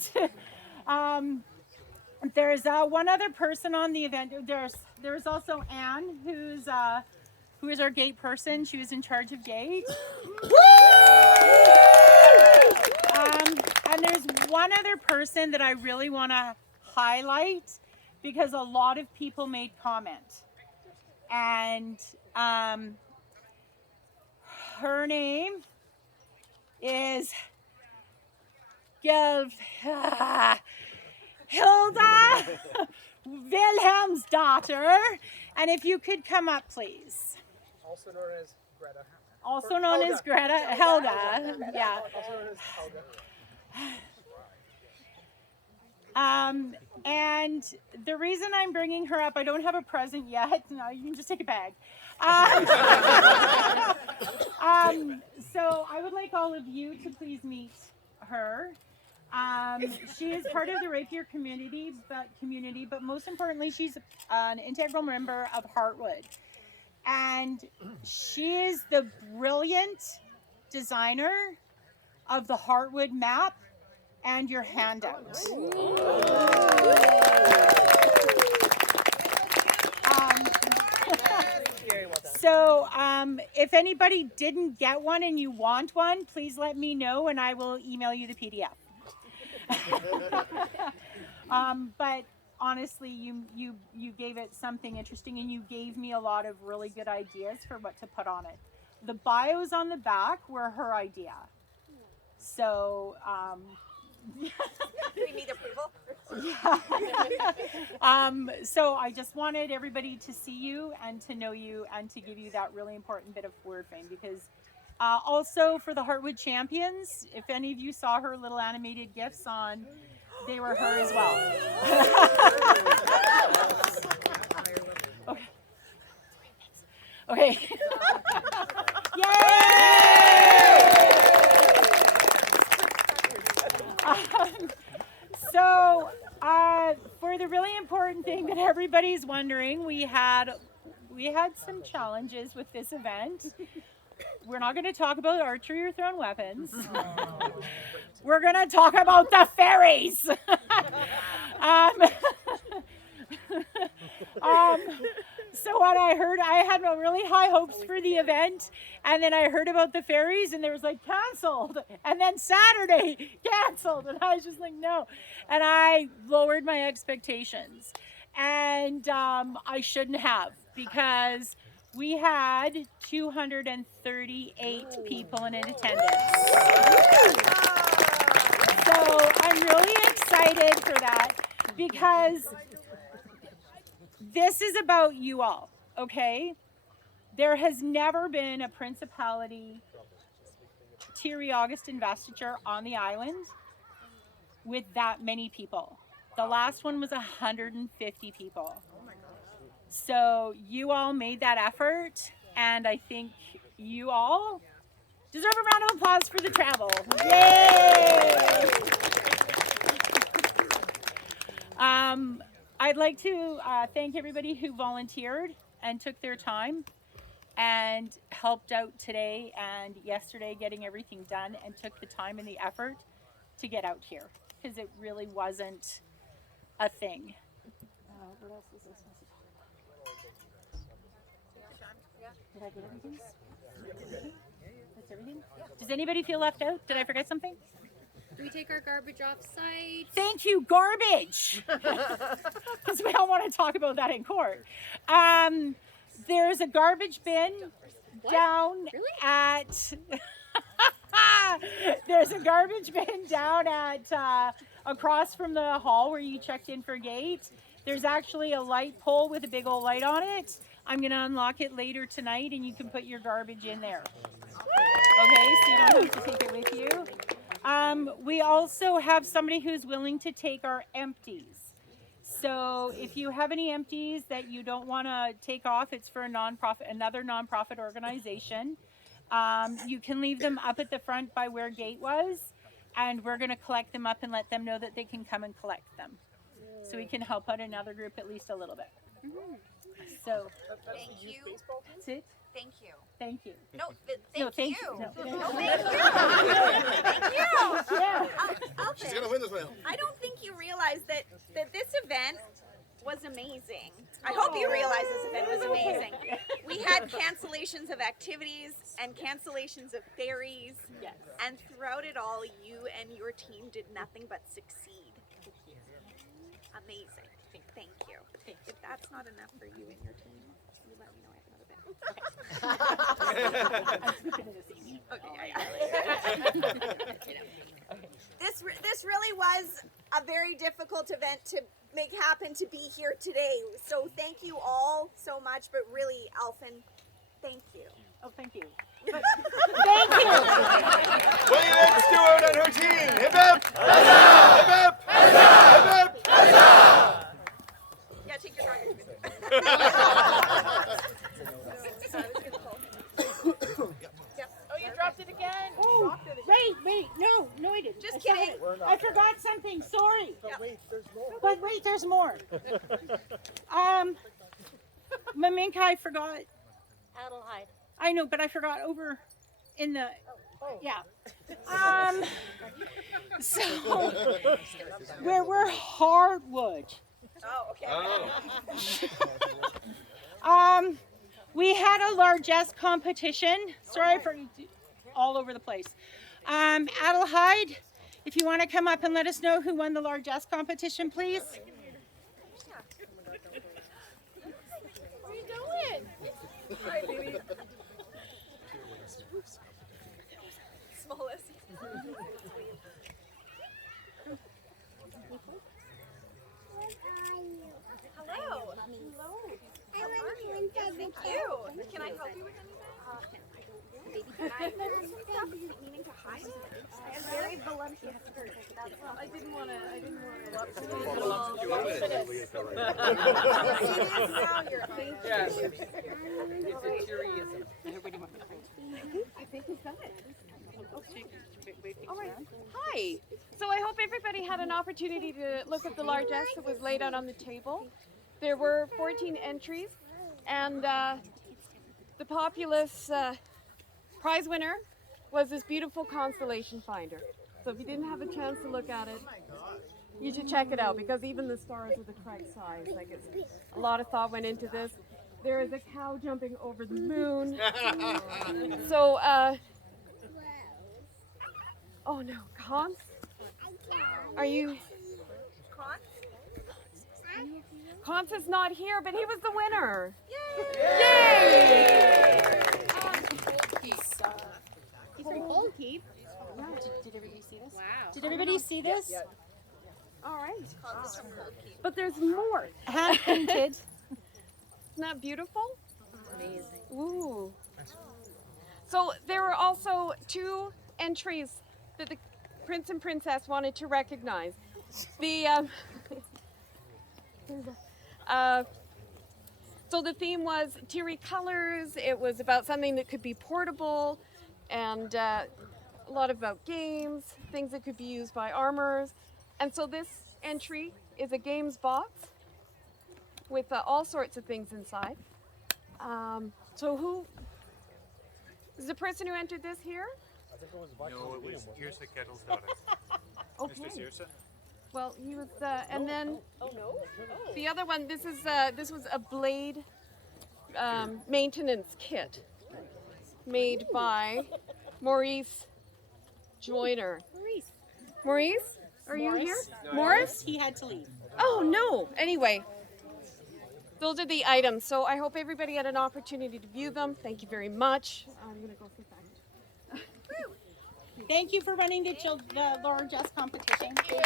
There's one other person on the event. There's also Anne, who is our gate person. She was in charge of gate. And there's one other person that I really want to highlight because a lot of people made comment. And her name is Hilda Wilhelm's daughter. And if you could come up, please. Also known as Greta. Also known as Greta. Helga. Yeah. Also known as Helga. And the reason I'm bringing her up, I don't have a present yet. No, you can just take a bag. So I would like all of you to please meet her. She is part of the rapier community, but most importantly, she's an integral member of Hartwood. And she is the brilliant designer of the Hartwood map and your handout. So if anybody didn't get one and you want one, please let me know and I will email you the PDF. But honestly, you gave it something interesting and you gave me a lot of really good ideas for what to put on it. The bios on the back were her idea. So We need approval. yeah. So I just wanted everybody to see you and to know you and to give you that really important bit of word fame because also for the Hartwood champions, if any of you saw her little animated GIFs on, they were her as well. Okay. Okay. So for the really important thing that everybody's wondering, we had some challenges with this event. We're not going to talk about archery or thrown weapons. We're going to talk about the fairies. So what I heard, I had really high hopes for the event, and then I heard about the fairies, and there was like canceled, and then Saturday canceled, and I was just like, no. And I lowered my expectations, and I shouldn't have, because we had 238 people in attendance. So I'm really excited for that, because this is about you all, okay? There has never been a Principality Thierry August investiture on the island with that many people. The last one was 150 people. So you all made that effort, and I think you all deserve a round of applause for the travel. Yay! I'd like to thank everybody who volunteered and took their time and helped out today and yesterday getting everything done and took the time and the effort to get out here, because it really wasn't a thing. What else was I supposed to talk about? Did I get everything? That's everything? Does anybody feel left out? Did I forget something? Do we take our garbage off site? Thank you, garbage! Because we don't want to talk about that in court. There's a garbage bin down at... There's a garbage bin down at across from the hall where you checked in for gate. There's actually a light pole with a big old light on it. I'm going to unlock it later tonight and you can put your garbage in there. Okay, so you don't have to take it with you. We also have somebody who's willing to take our empties. So if you have any empties that you don't want to take off, it's for a nonprofit, another nonprofit organization. You can leave them up at the front by where gate was, and we're going to collect them up and let them know that they can come and collect them. So we can help out another group at least a little bit. So thank you. That's it. Thank you. Thank you. No, thank you. No, No, thank thank you. Thank you. Yeah. She's gonna win this one. I don't think you realize that this event was amazing. I hope you realize this event was amazing. We had cancellations of activities and cancellations of ferries. Yes. And throughout it all, you and your team did nothing but succeed. Amazing. Thank you. If that's not enough for you and your team, you let me know. This really was a very difficult event to make happen, to be here today. So thank you all so much, but really, Alphen, thank you. Oh, thank you. Thank you. William Stewart and her team. Hip hip! Hip hip! Hip hip! Yeah, take your garbage. Oh, you dropped it again? Oh, wait, no, I didn't. Just kidding. I forgot something, sorry. But wait, there's more. But wait, there's more. Maminka, I forgot. Adelheid. I know, but I forgot over in the, yeah. So, where we're Hartwood. Oh, okay. We had a largesse competition. Sorry for all over the place. Adelheid, if you want to come up and let us know who won the largesse competition, please. What are you doing? Hi, baby. Smallest. Hello. Thank you. Can I help you with anything? Maybe can I meaning to hide it? I have very voluptuous skirts. That's all. I didn't want to. Yes. It's a Tyriism. I think we've done it. All right. Hi. So I hope everybody had an opportunity to look at the largesse that was laid out on the table. There were 14 entries, and the populous prize winner was this beautiful constellation finder. So if you didn't have a chance to look at it, you should check it out, because even the stars are the correct size. Like, it's a lot of thought went into this. There is a cow jumping over the moon. So, oh no, Cons? Are you? Cons is not here, but he was the winner. Yay! He's from Old Keep. Did everybody see this? Wow. Did everybody see this? Yep. All right. But there's more. Hand painted. Isn't that beautiful? Amazing. Ooh. So there were also 2 entries that the Prince and Princess wanted to recognize. So So the theme was teary colors. It was about something that could be portable, and a lot about games, things that could be used by armors. And so this entry is a games box with all sorts of things inside. So who is the person who entered this here? I think it was no, it was Yrsa Kettle's daughter. Okay. Mistress Yrsa? Well, he was, and then Oh no! the other one. This was a blade maintenance kit made by Maurice Joyner. Maurice, are you here? Morris? He had to leave. Oh no. Anyway, those are the items. So I hope everybody had an opportunity to view them. Thank you very much. I'm gonna go sit back. Thank you for running the Laura Jess competition. Thank you.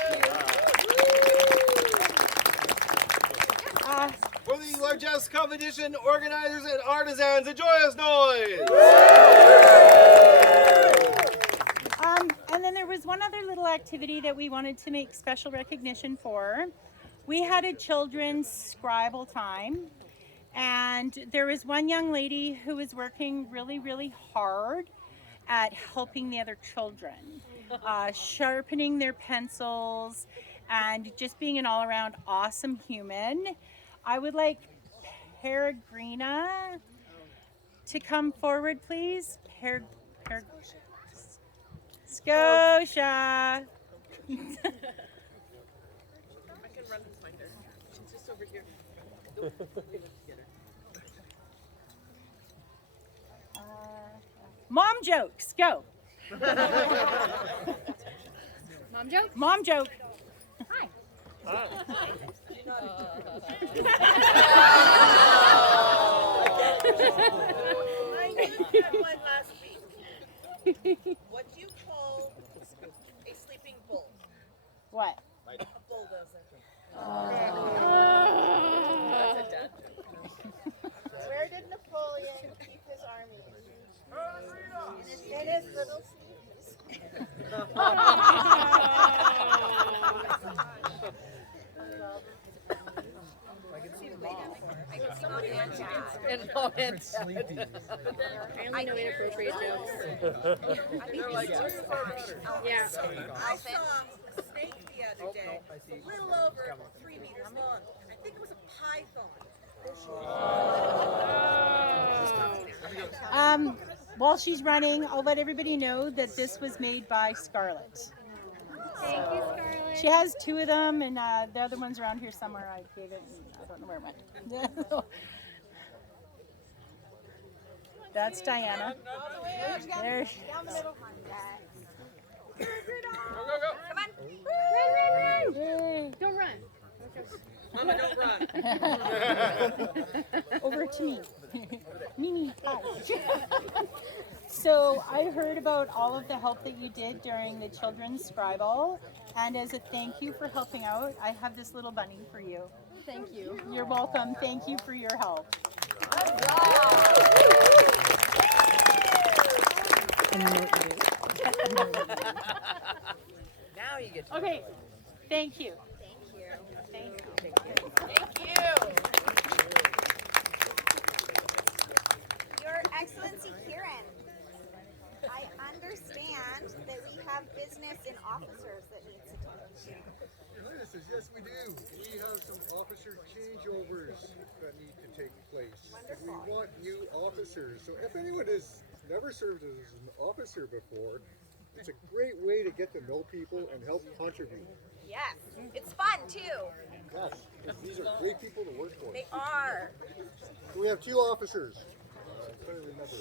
For the largest competition, organizers and artisans, a joyous noise! And then there was one other little activity that we wanted to make special recognition for. We had a children's scribble time, and there was one young lady who was working really, really hard at helping the other children, sharpening their pencils, and just being an all-around awesome human. I would like Peregrina to come forward, please. Scotia. I can run this binder. She's just over here. Mom jokes, go. Mom joke? Mom joke. Hi. I used that one last week. What do you call a sleeping bull? What? A bulldozer. That's a dad joke. Where did Napoleon keep his army? In his little sleeves. I can see the ball. I can see mom and dad. And mom and dad. I only know inappropriate jokes. They're like, Yeah. I saw a snake the other day, a little over 3 meters long. I think it was a python. While she's running, I'll let everybody know that this was made by Scarlett. Thank you, Scarlett. She has two of them, and the other one's around here somewhere. I gave it, and I don't know where it went. That's Diana. There. Down the middle. Go, go, go. Come on. Yay. Don't run. Mama, don't run. Over to me. Mimi, hi. So I heard about all of the help that you did during the children's scribble, and as a thank you for helping out, I have this little bunny for you. Thank you. You're welcome. Thank you for your help. Now you get to Okay. Thank you. Thank you. Thank you. Thank you. Your Excellency Kieran, I understand that we have business in officers that needs attention. Your Highnesses, yes we do. We have some officer changeovers that need to take place. And we want new officers. So if anyone has never served as an officer before, it's a great way to get to know people and help contribute. Yes, it's fun too. Yes, these are great people to work for. They are. So we have two officers. I'm trying to remember.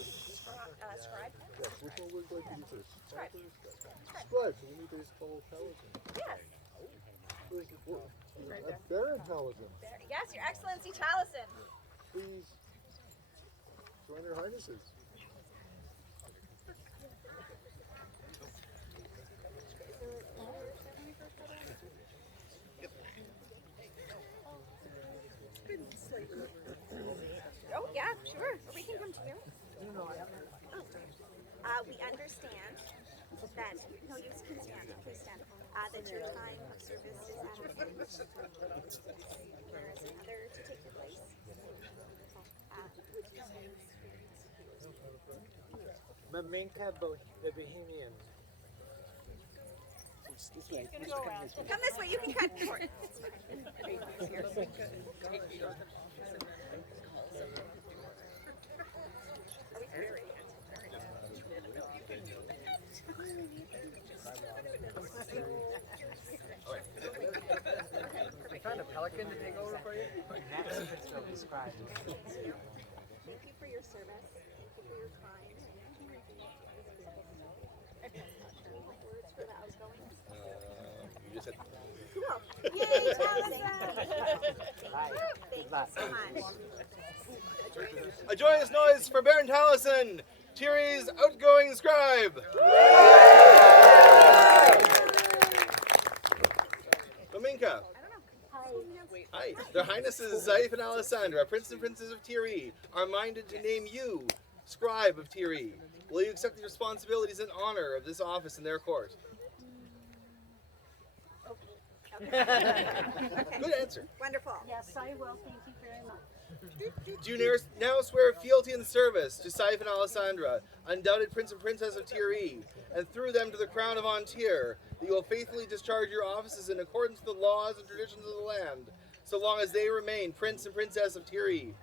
Scribe? Yes, which one would like to be first? Scribe. Scribe, so we need to call Talisman. Yes. Baron Talisman. Yes, Your Excellency Taliesin. Please join Her Highnesses. Oh, yeah, sure. We can come to you. We understand that, no, you can stand, please stand, that your time of service is at an end. There is another to take your place. Maminka the Bohemian. Come this way, you can cut short. Find a pelican to take over for you? Next, Crystal described. Thank you for your service. Thank you for your time. Words for the outgoing. You just said. Cool. Yay, Allison! Thank you so much. A joyous noise for Baron Taliesin, Tyrie's outgoing scribe. Maminka. Hi. Their Highnesses Saif and Alessandra, Prince and Princess of Tyrie, are minded to name you scribe of Tyrie. Will you accept the responsibilities and honor of this office in their court? Good answer. Wonderful. Yes, I will. Thank you very much. Do you now swear fealty and service to Saif and Alessandra, undoubted Prince and Princess of Tyrie, and through them to the crown of Antir, that you will faithfully discharge your offices in accordance with the laws and traditions of the land, so long as they remain Prince and Princess of Tyrie?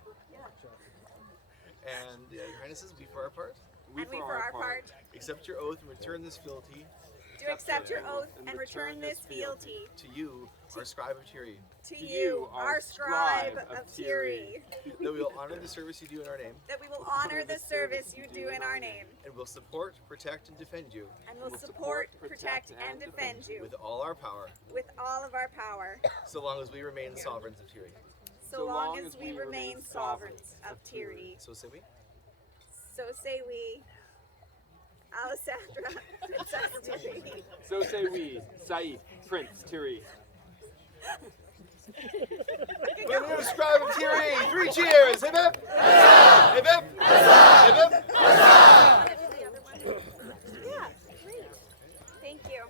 And Your Highnesses, we for our part? We for our part. Accept your oath and return this fealty. Do accept your oath and return this fealty. To you, our scribe of Tyrie. To you, our scribe of Tyrie. That we will honor the service you do in our name. That we will honor the service you do in our name. And will support, protect, and defend you. And will support, protect, and defend you. With all our power. With all of our power. So long as we remain sovereigns of Tyrie. So long as we remain sovereigns of Tyrie. So say we. So say we. Alessandra, Princess Tyrie. So say we, Saif, Prince Tyrie. The new scribe of Tyrie, 3 cheers! Hip hip! Hip hip! Hip hip! Yeah, great. Thank you.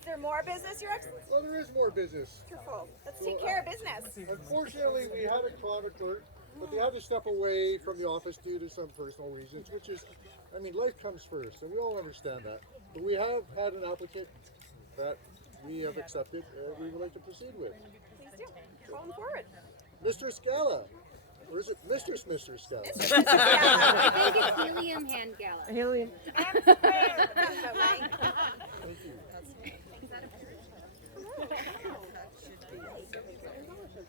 Is there more business, Your Excellency? Well, there is more business. Wonderful. Let's take care of business. Unfortunately, we had a chronicler, but they had to step away from the office due to some personal reasons, which is, I mean, life comes first, and we all understand that. But we have had an applicant that we have accepted, and we would like to proceed with. Please do. Call him forward. Mr. Scala. Or is it Mr. Scala? Mr. Scala. I think it's Helium Hand Gala. Helium. Thank you.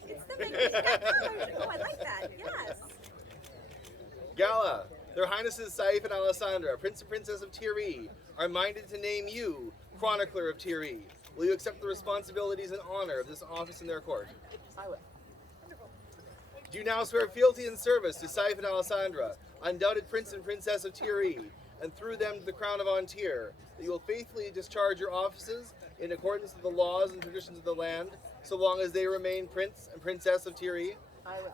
It's the Magnificat. Oh, I like that. Yes. Gala, their Highnesses Saif and Alessandra, Prince and Princess of Tyrie, are minded to name you chronicler of Tyrie. Will you accept the responsibilities and honor of this office in their court? I will. Do you now swear fealty and service to Saif and Alessandra, undoubted Prince and Princess of Tyrie, and through them to the crown of Antir, that you will faithfully discharge your offices in accordance with the laws and traditions of the land, so long as they remain Prince and Princess of Tyrie? I will.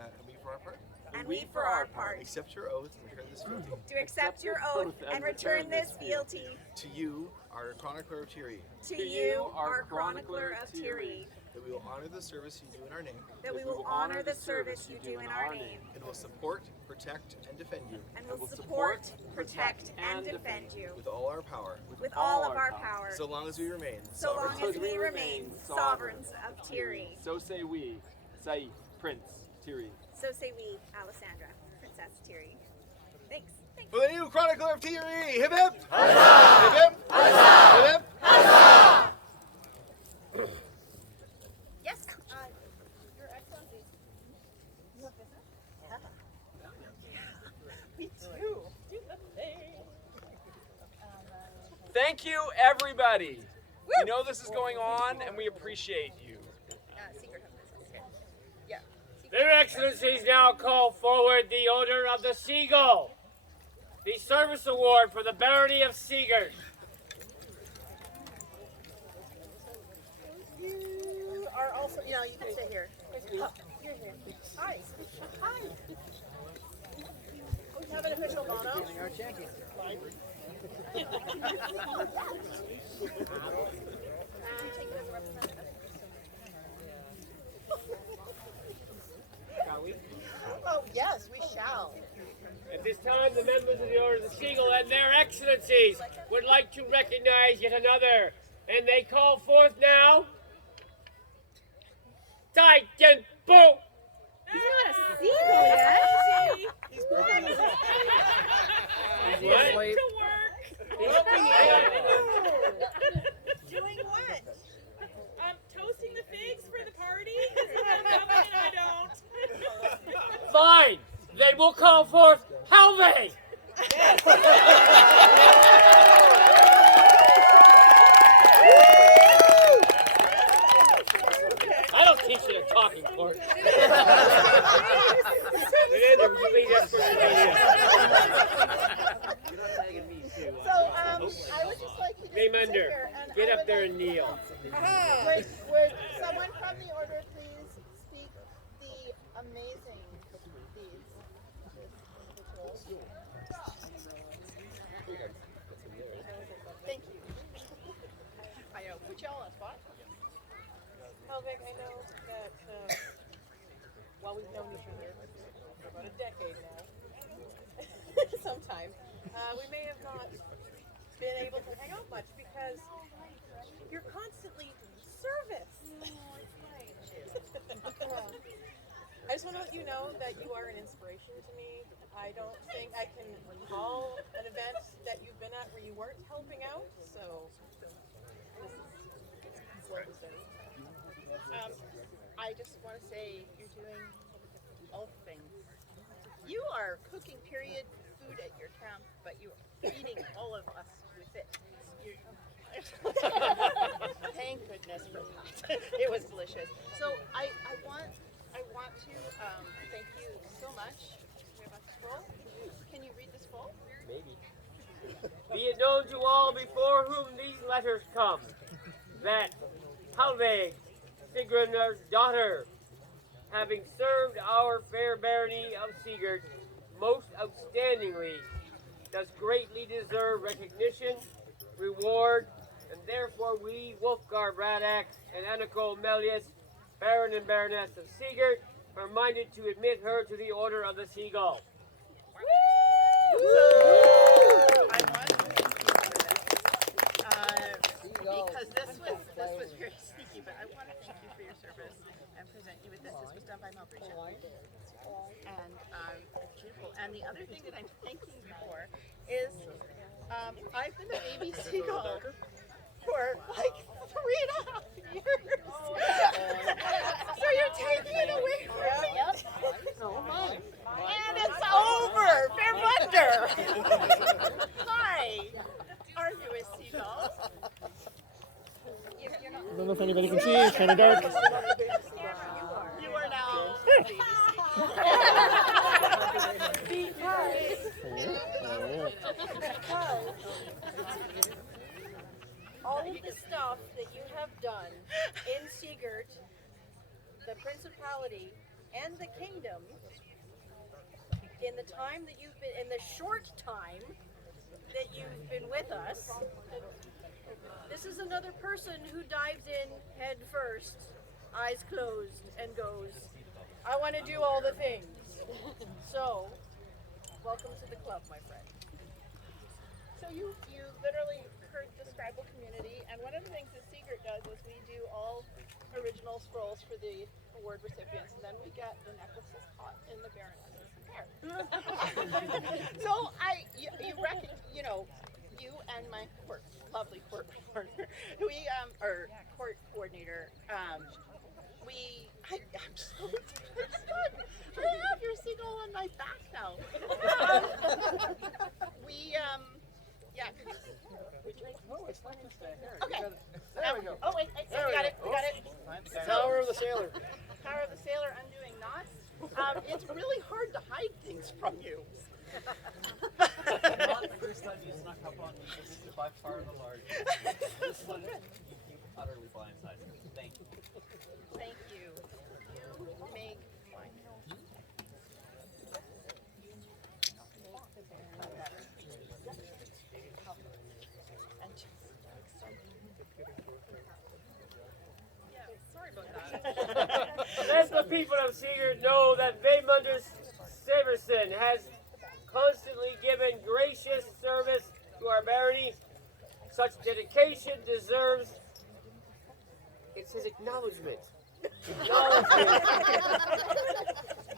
And we for our part? And we for our part. Accept your oath and return this fealty. To accept your oath and return this fealty. To you, our chronicler of Tyrie. To you, our chronicler of Tyrie. That we will honor the service you do in our name. That we will honor the service you do in our name. And will support, protect, and defend you. And will support, protect, and defend you. With all our power. With all of our power. So long as we remain. So long as we remain sovereigns of Tyrie. So say we, Saif, Prince Tyrie. So say we, Alessandra, Princess Tyrie. Thanks. For the new chronicler of Tyrie, hip hip! Huzzah! Hip hip! Huzzah! Hip hip! Huzzah! Yes. Your Excellency. You have business? Yeah. We do. Do the thing. Thank you, everybody. We know this is going on, and we appreciate you. Secret of business. Yeah. Their Excellencies now call forward the Order of the Seagull, the Service Award for the Barony of Seagard. You are also, you can stay here. Oh, you're here. Hi. Hi. We have an official motto. Our champion. Oh, yes, we shall. At this time, the members of the Order of the Seagull and their Excellencies would like to recognize yet another, and they call forth now Titan Boom! He's not a seagull yet. He's blind. What? To work. Doing what? Toasting the figs for the party? I don't. Fine! Then we'll call forth Halvey! I don't teach you a talking course. So, I would just like you to sit Reminder, here, and get I up would there like- and kneel. Would someone from the order please speak the amazing deeds? Thank you. I know. Put y'all on the spot. Well, Vic, I know that while we've known each other for about a decade now, sometime, we may have not been able to hang out much because you're constantly service. I just want to let you know that you are an inspiration to me. I don't think I can recall an event that you've been at where you weren't helping out, so this is well deserved. I just want to say you're doing all things. You are cooking period food at your camp, but you're feeding all of us with it. Thank goodness for that. It was delicious. So I want to thank you so much. We have a scroll. Can you read the scroll? Maybe. Be it known to all before whom these letters come, that Halvey, Sigrun's daughter, having served our fair barony of Sigurd most outstandingly, does greatly deserve recognition, reward, and therefore we, Wolfgar Bradax and Aniko Melius, Baron and Baroness of Sigurd, are minded to admit her to the Order of the Seagull. I want to thank you for this. Because this was very sneaky, but I want to thank you for your service and present you with this. This was done by Malbrecha. And beautiful. And the other thing that I'm thanking you for is I've been a baby seagull for like 3.5 years. So you're taking it away from me. And it's over. Fair wonder. Hi. Are you a seagull? I don't know if anybody can see. It's kind of dark. You are now. Because all of the stuff that you have done in Sigurd, the principality, and the kingdom, in the time that you've been, in the short time that you've been with us, this is another person who dives in head first, eyes closed, and goes, I want to do all the things. So, welcome to the club, my friend. So you literally heard the scribal community, and one of the things that Sigurd does is we do all original scrolls for the award recipients, and then we get the necklaces caught in the Baroness's hair. So you reckon, you and my lovely court partner, or court coordinator, I'm so excited. I have your seagull on my back now. Oh, it's not going to stay here. Okay. There we go. Oh, wait, we got it. Power of the sailor. Power of the sailor undoing knots. It's really hard to hide things from you. Not the first time you snuck up on me. This is by far the largest. This one, you utterly blindsided me. Thank you. Thank you. You make my Let the people of Sigurd know that Vaymunders Severson has constantly given gracious service to our barony. Such dedication deserves it's his acknowledgement.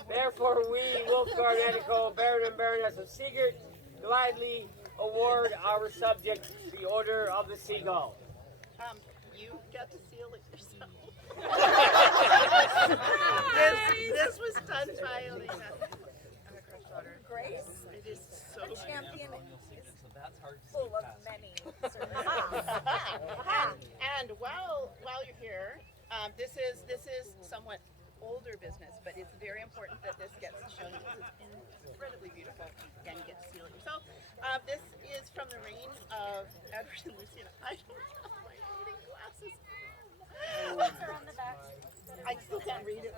Therefore, we, Wolfgar Natico, Baron and Baroness of Sigurd, gladly award our subject the Order of the Seagull. You got to seal it yourself. This was done by Elena. Grace, It is so a champion beautiful. full of many And while you're here, this is somewhat older business, but it's very important that this gets shown. This is incredibly beautiful. Again, you get to seal it yourself. This is from the reign of Edward and Lucian. I don't have my reading glasses. I still can't read it.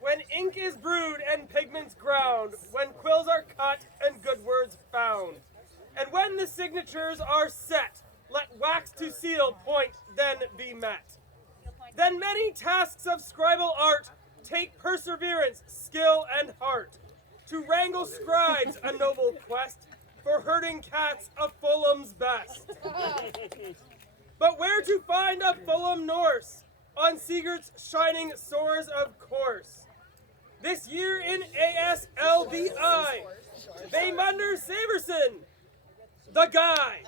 When ink is brewed and pigments ground, when quills are cut and good words found, and when the signatures are set, let wax to seal point then be met. Then many tasks of scribal art take perseverance, skill, and heart. To wrangle scribes a noble quest, for herding cats a Fulham's best. But where to find a Fulham Norse? On Sigurd's shining sores of course. This year in ASLVI, Vaymunder Severson, the guy.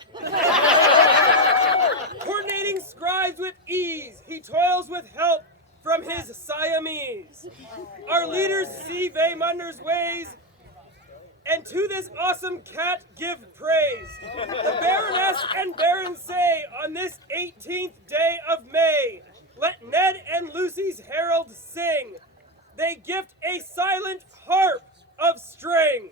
Coordinating scribes with ease, he toils with help from his Siamese. Our leaders see Vaymunder's ways, and to this awesome cat give praise. The Baroness and Baron say on this 18th day of May, let Ned and Lucy's herald sing. They gift a silent harp of string.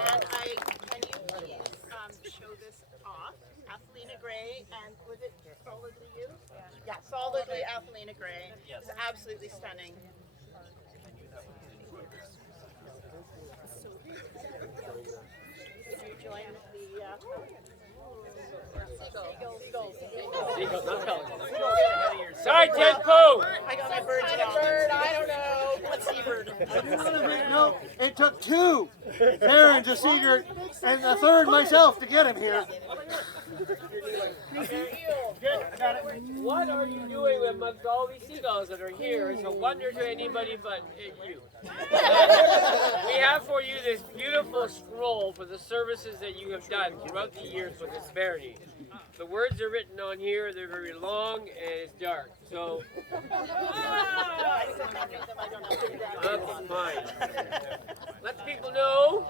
And can you please show this off? Athelina Gray, and was it solidly you? Yeah, solidly Athelina Gray. Yes. It's absolutely stunning. Did you join the Seagulls, not pelicans. Sergeant Pooh! I got my bird. Kind of bird, I don't know. What's seabird? No, it took two barons of Sigurd and a third myself to get him here. What are you doing amongst all these seagulls that are here? It's a wonder to anybody but you. We have for you this beautiful scroll for the services that you have done throughout the years with this barony. The words are written on here, they're very long and it's dark. So, that's fine. Let the people know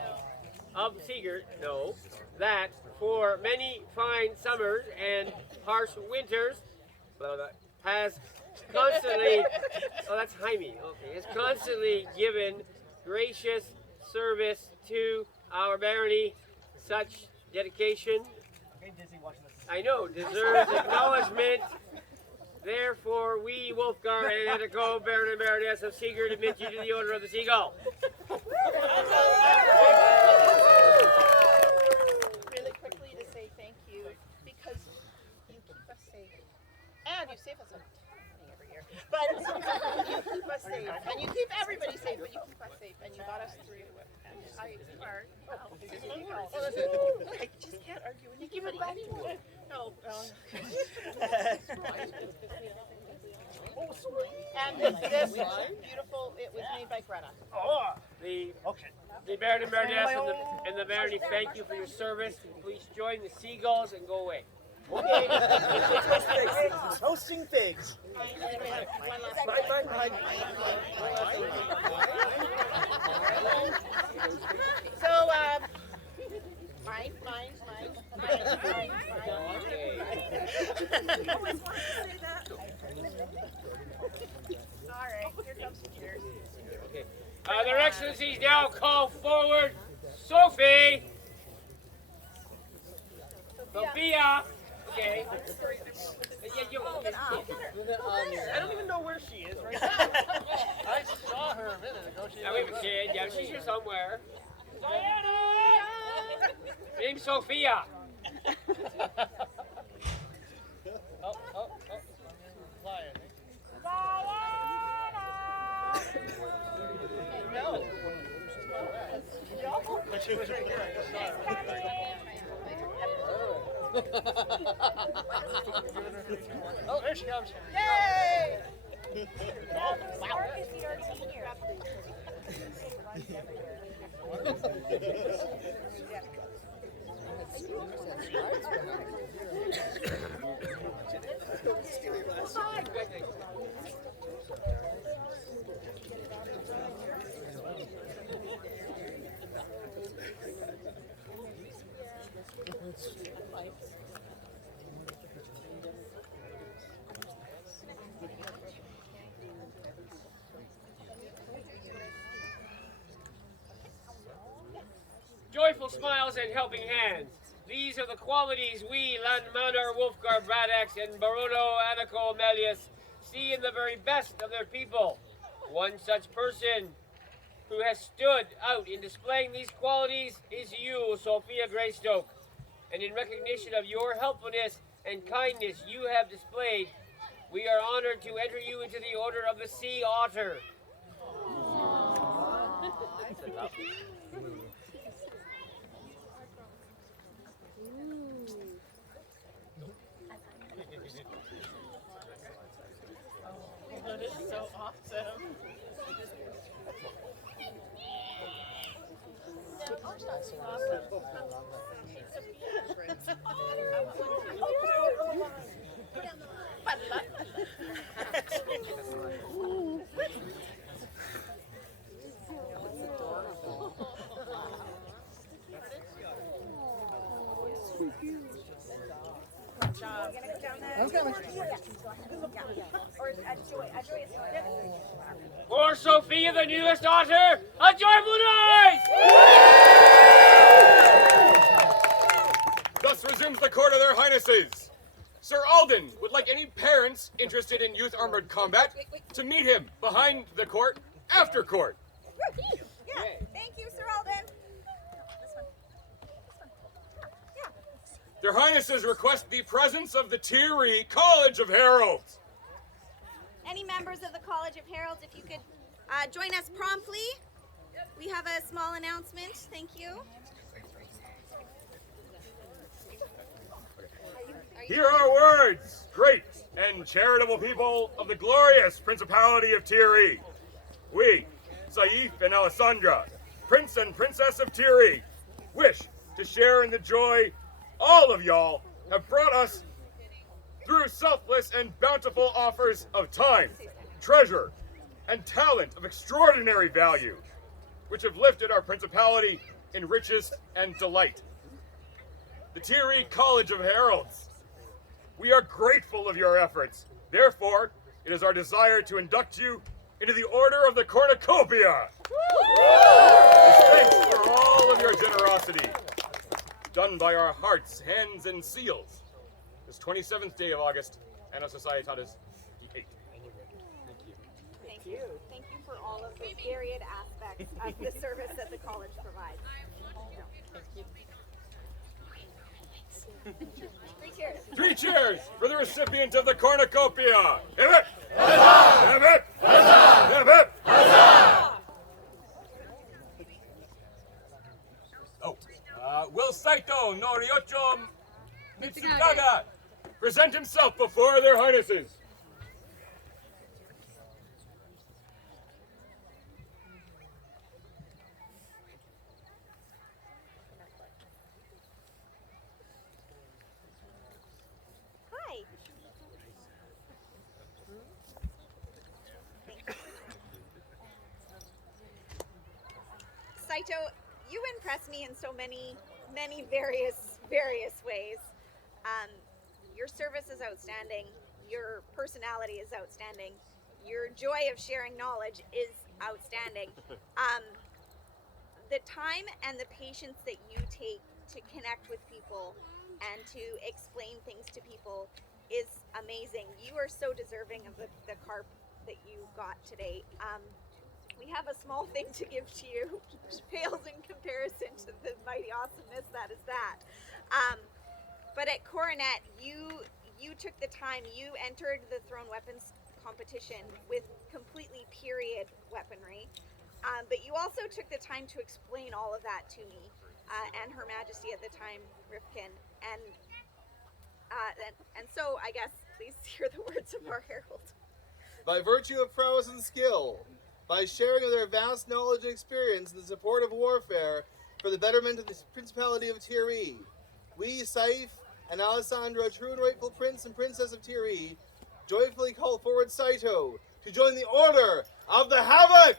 of Sigurd know that for many fine summers and harsh winters, has constantly, oh that's Jaime, okay, has constantly given gracious service to our barony. Such dedication, I know, deserves acknowledgement. Therefore, we, Wolfgar and Natico, Baron and Baroness of Sigurd, admit you to the Order of the Seagull. Really quickly to say thank you because you keep us safe. And you save us a ton of money every year. But you keep us safe. And you keep everybody safe, but you keep us safe. And you got us through it. And I are. I just can't argue when you keep it back. No. And this beautiful, it was made by Greta. Oh, the Baron and Baroness and the barony thank you for your service. Please join the seagulls and go away. Okay. Toasting figs. So, mine. All right, here comes some cheers. Okay. Their Excellencies now call forward Sophie. Sophia. Okay. I don't even know where she is right now. I saw her a minute ago. Now we have a kid. Yeah, she's here somewhere. Name's Sophia. But she was right here. I just saw her. Oh, there she comes. Yay! Oh, wow. Joyful smiles and helping hands. These are the qualities we, Landmanor, Wolfgar Bradax, and Barono Anaco Melius, see in the very best of their people. One such person who has stood out in displaying these qualities is you, Sophia Greystoke. And in recognition of your helpfulness and kindness you have displayed, we are honored to enter you into the Order of the Sea Otter. That is so awesome. For Sophia, the newest otter, a joyful noise! Thus resumes the court of their Highnesses. Sir Alden would like any parents interested in youth armored combat to meet him behind the court after court. Yeah, thank you, Sir Alden. This one. Yeah. Their Highnesses request the presence of the Thierry College of Heralds. Any members of the College of Heralds, if you could join us promptly. We have a small announcement. Thank you. Hear our words, great and charitable people of the glorious Principality of Thierry. We, Saif and Alessandra, Prince and Princess of Thierry, wish to share in the joy all of y'all have brought us through selfless and bountiful offers of time, treasure, and talent of extraordinary value, which have lifted our principality in riches and delight. The Thierry College of Heralds. We are grateful of your efforts. Therefore, it is our desire to induct you into the Order of the Cornucopia. As thanks for all of your generosity, done by our hearts, hands, and seals, this 27th day of August, Anno Societatis Gate. Thank you. Thank you for all of the varied aspects of the service that the college provides. Three cheers. 3 cheers for the recipient of the cornucopia. Hip it! Huzzah! Hip it! Huzzah! Hip it! Huzzah! Will Saito no Ryocho Mitsukaga present himself before their Highnesses. Hi. Saito, you impress me in so many various ways. Your service is outstanding. Your personality is outstanding. Your joy of sharing knowledge is outstanding. The time and the patience that you take to connect with people and to explain things to people is amazing. You are so deserving of the carp that you got today. We have a small thing to give to you, which pales in comparison to the mighty awesomeness that is that. But at Coronet, you took the time, you entered the thrown weapons competition with completely period weaponry. But you also took the time to explain all of that to me and Her Majesty at the time, Rifkin. And so, I guess, please hear the words of our herald. By virtue of prowess and skill, by sharing of their vast knowledge and experience in the support of warfare for the betterment of the Principality of Tiree, we, Saif and Alessandra, true and rightful Prince and Princess of Tiree, joyfully call forward Saito to join the Order of the Havoc!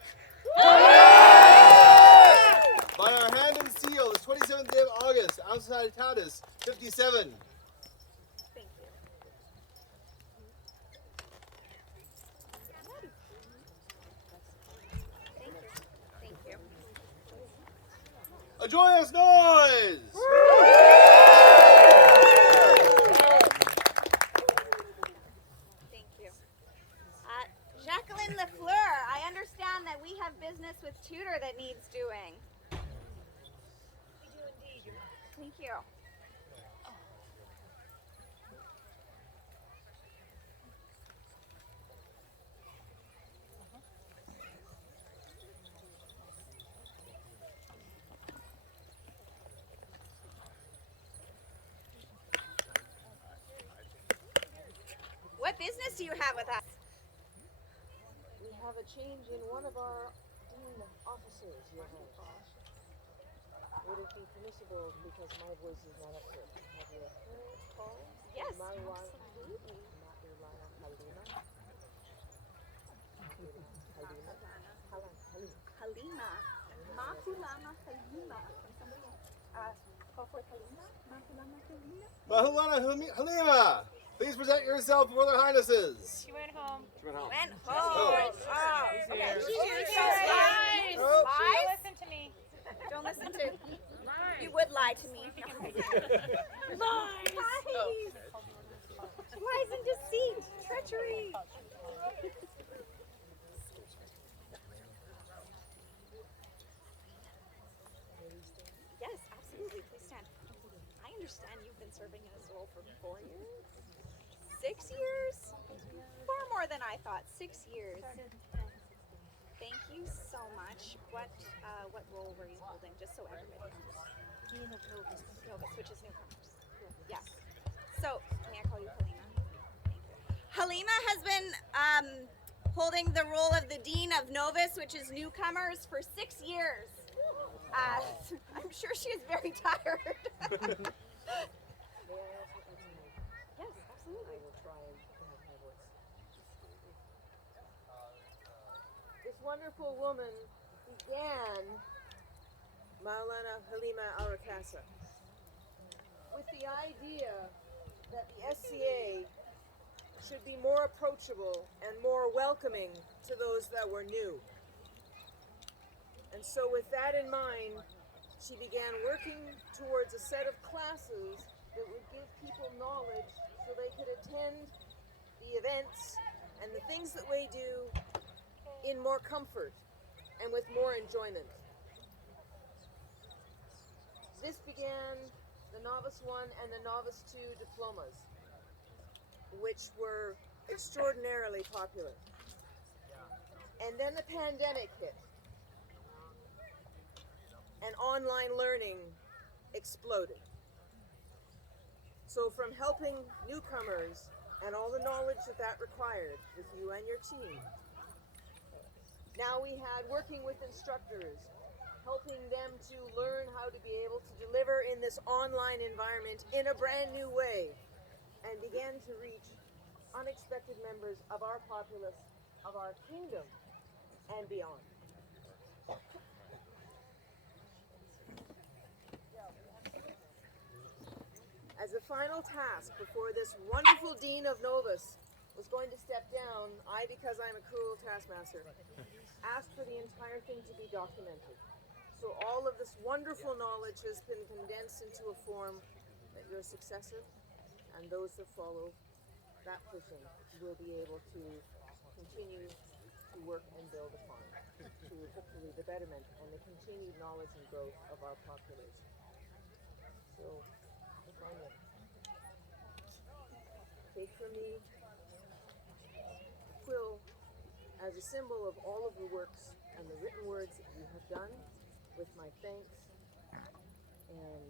By our hand and seal, this 27th day of August, Achaxe 57. Thank you. Thank you. A joyous noise! Thank you. Jacqueline Lafleur, I understand that we have business with Tudor that needs doing. We do indeed. Thank you. What business do you have with us? We have a change in one of our officers, Your Highness. Would it be permissible, because my voice is not up here, to have your her call? Yes, Marwan absolutely. Halima. Mahulama Halima. Can somebody call for Halima? Mahulama Halima? Mahulana Halima, please present yourself before their Highnesses. She went home. She went home. Went home. Oh. Okay. She's Lies. Don't Lies? listen to me. Don't listen to. You would lie to me. Lies. Lies and deceit. Treachery. Yes, absolutely. Please stand. I understand you've been serving in this role for 4 years? 6 years? Far more than I thought. 6 years. Thank you so much. What role were you holding, just so everybody knows? Novus, which is newcomers. Yes. So, may I call you Halima? Thank you. Halima has been holding the role of the Dean of Novus, which is newcomers, for 6 years. I'm sure she is very tired. Yes, absolutely. I will try and have my voice. This wonderful woman began Maulana Halima al-Achaxe with the idea that the SCA should be more approachable and more welcoming to those that were new. And so with that in mind, she began working towards a set of classes that would give people knowledge so they could attend the events and the things that we do in more comfort and with more enjoyment. This began the Novice 1 and the Novice 2 diplomas, which were extraordinarily popular. And then the pandemic hit, and online learning exploded. So from helping newcomers and all the knowledge that required with you and your team, now we had working with instructors, helping them to learn how to be able to deliver in this online environment in a brand new way, and began to reach unexpected members of our populace, of our kingdom, and beyond. As a final task before this wonderful Dean of Novus was going to step down, I, because I'm a cruel taskmaster, asked for the entire thing to be documented. So all of this wonderful knowledge has been condensed into a form that your successor and those that follow that person will be able to continue to work and build upon, to hopefully the betterment and the continued knowledge and growth of our population. So, Anya, take from me a quill as a symbol of all of the works and the written words that you have done, with my thanks and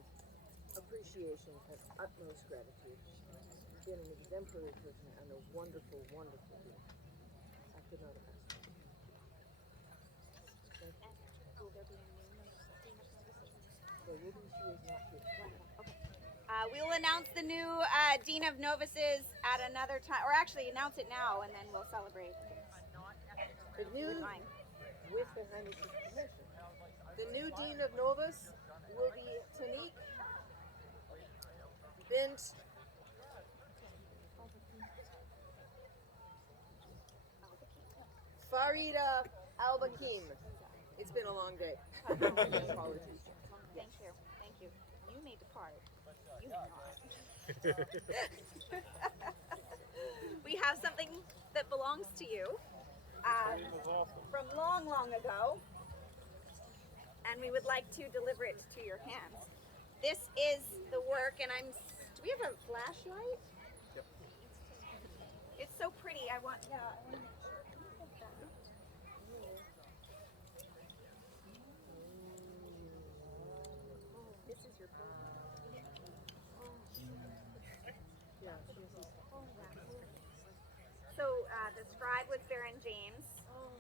appreciation and utmost gratitude. You've been an exemplary person and a wonderful, wonderful being. I could not have asked for it. Thank you. Will there be a new Dean of Novices? There will be, she is not here. Okay. We will announce the new Dean of Novices at another time, or actually announce it now, and then we'll celebrate. The new, with the Highnesses' permission, the new Dean of Novus will be Tanique bint Farida Albakim. It's been a long day. Apologies. Thank you. Thank you. You may depart. You may not. We have something that belongs to you from long, long ago, and we would like to deliver it to your hands. This is the work, and do we have a flashlight? Yep. It's so pretty. I want to This is your program. So the scribe was Baron James.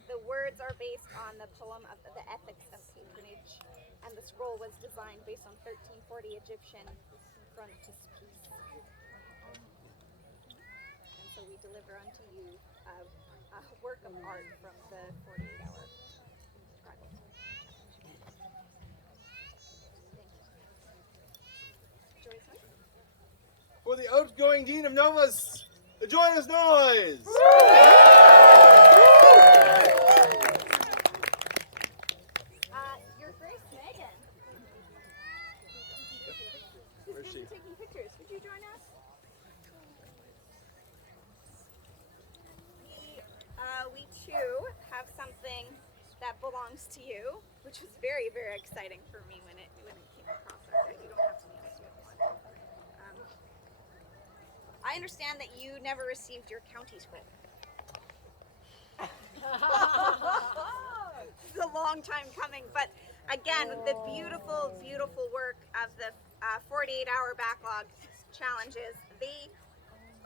The words are based on the poem of the Ethics of Patronage, and the scroll was designed based on 1340 Egyptian frontispiece. And so we deliver unto you a work of art from the 48-hour scribal. For the outgoing Dean of Novus, the joyous noise! Your Grace Megan. Where's she? Taking pictures. Would you join us? We too have something that belongs to you, which was very, very exciting for me when it came across our desk. You don't have to name us yet. I understand that you never received your county scroll. This is a long time coming, but again, the beautiful, beautiful work of the 48-hour backlog challenges.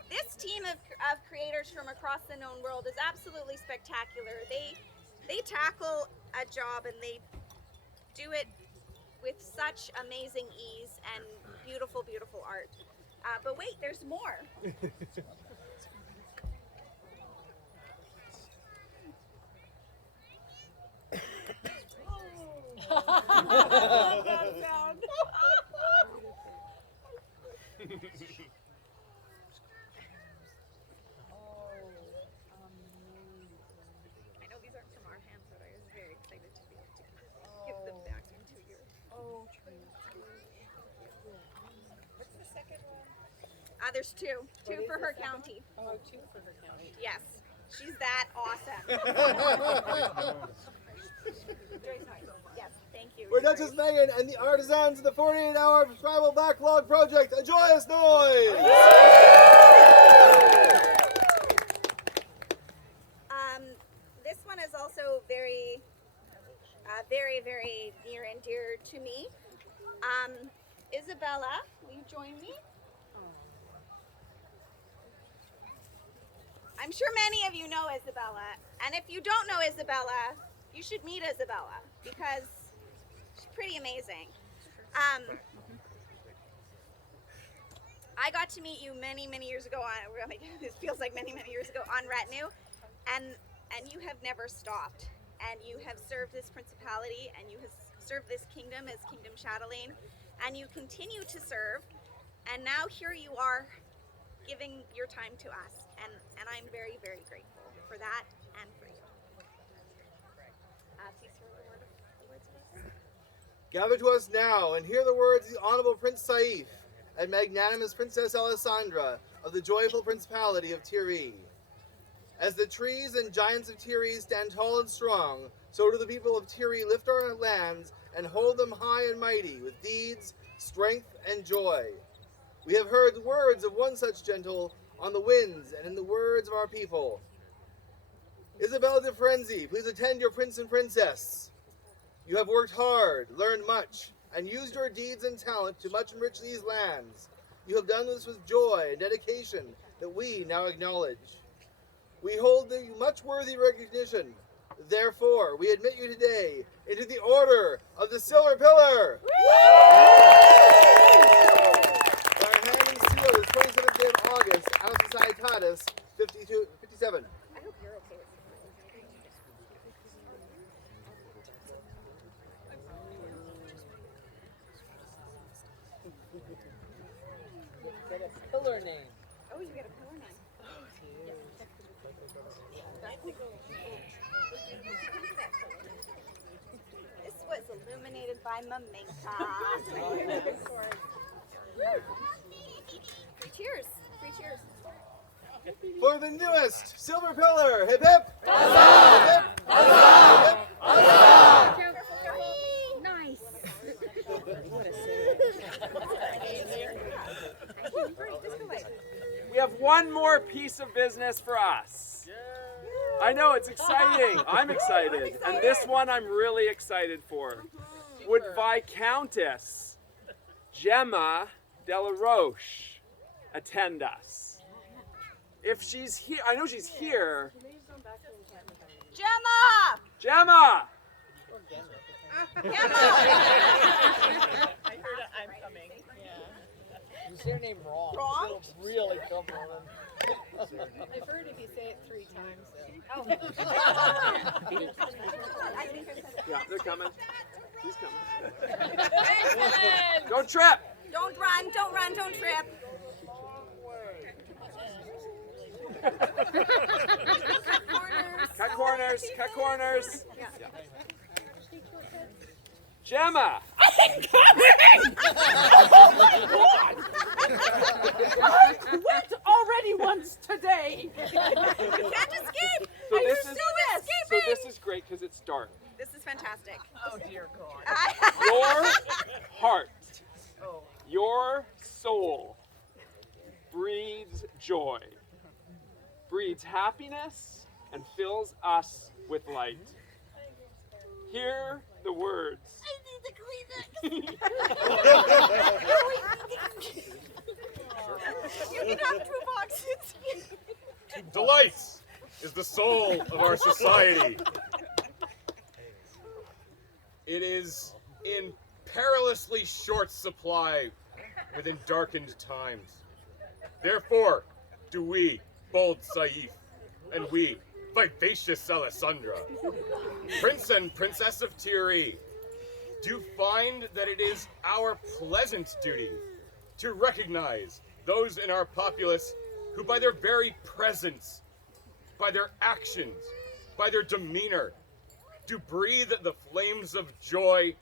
This team of creators from across the known world is absolutely spectacular. They tackle a job and they do it with such amazing ease and beautiful, beautiful art. But wait, there's more. That sound. I know these aren't from our hands, but I was very excited to be able to give them back into you. Oh, true. What's the second one? There's two. Two for her county. Oh, two for her county. Yes. She's that awesome. Yes, thank you. For Duchess Megan and the artisans of the 48-hour Tribal Backlog Project, a joyous noise! This one is also very, very, very near and dear to me. Isabella, will you join me? I'm sure many of you know Isabella, and if you don't know Isabella, you should meet Isabella because she's pretty amazing. I got to meet you many, many years ago on, this feels like many, many years ago on Retinue, and you have never stopped, and you have served this principality, and you have served this kingdom as Kingdom Chatelaine, and you continue to serve, and now here you are giving your time to us, and I'm very, very grateful for that and for you. Please hear the words of us. Gather to us now and hear the words of the Honorable Prince Saif and magnanimous Princess Alessandra of the joyful Principality of Tiree. As the trees and giants of Tiree stand tall and strong, so do the people of Tiree lift our lands and hold them high and mighty with deeds, strength, and joy. We have heard the words of one such gentle on the winds and in the words of our people. Isabella de Frenzy, please attend your prince and princess. You have worked hard, learned much, and used your deeds and talent to much enrich these lands. You have done this with joy and dedication that we now acknowledge. We hold you much worthy recognition. Therefore, we admit you today into the Order of the Silver Pillar. Our hand and seal is 27th day of August, Achaxe 57. I hope you're okay Get a pillar name. Oh, you get a pillar name. This was illuminated by Maminka. Free cheers. Free cheers. For the newest Silver Pillar, hip hip! Huzzah! Hip hip! Huzzah! Hip hip! Huzzah! Careful, careful. Nice. We have one more piece of business for us. I know, it's exciting. I'm excited. And this one I'm really excited for. Would Viscountess Gemma Delaroche attend us? If she's here, I know she's here. Gemma! Gemma! Gemma! I heard I'm coming. You say her name wrong. Wrong? It'll really come on. I've heard if you say it 3 times. Oh. Yeah, they're coming. She's coming. Don't trip! Don't run, don't run, don't trip. Cut corners, cut corners. Yeah. Gemma! I'm coming! Oh my god! I quit already once today! You can't escape! So Are this you is still escaping? so this is great because it's dark. This is fantastic. Oh dear God. Your heart, your soul breathes joy, breeds happiness, and fills us with light. Hear the words. I need the Kleenex. You can have 2 boxes. Delight is the soul of our society. It is in perilously short supply within darkened times. Therefore, do we, bold Saif, and we, vivacious Alessandra, Prince and Princess of Tyri, do find that it is our pleasant duty to recognize those in our populace who by their very presence, by their actions, by their demeanor, do breathe the flames of joy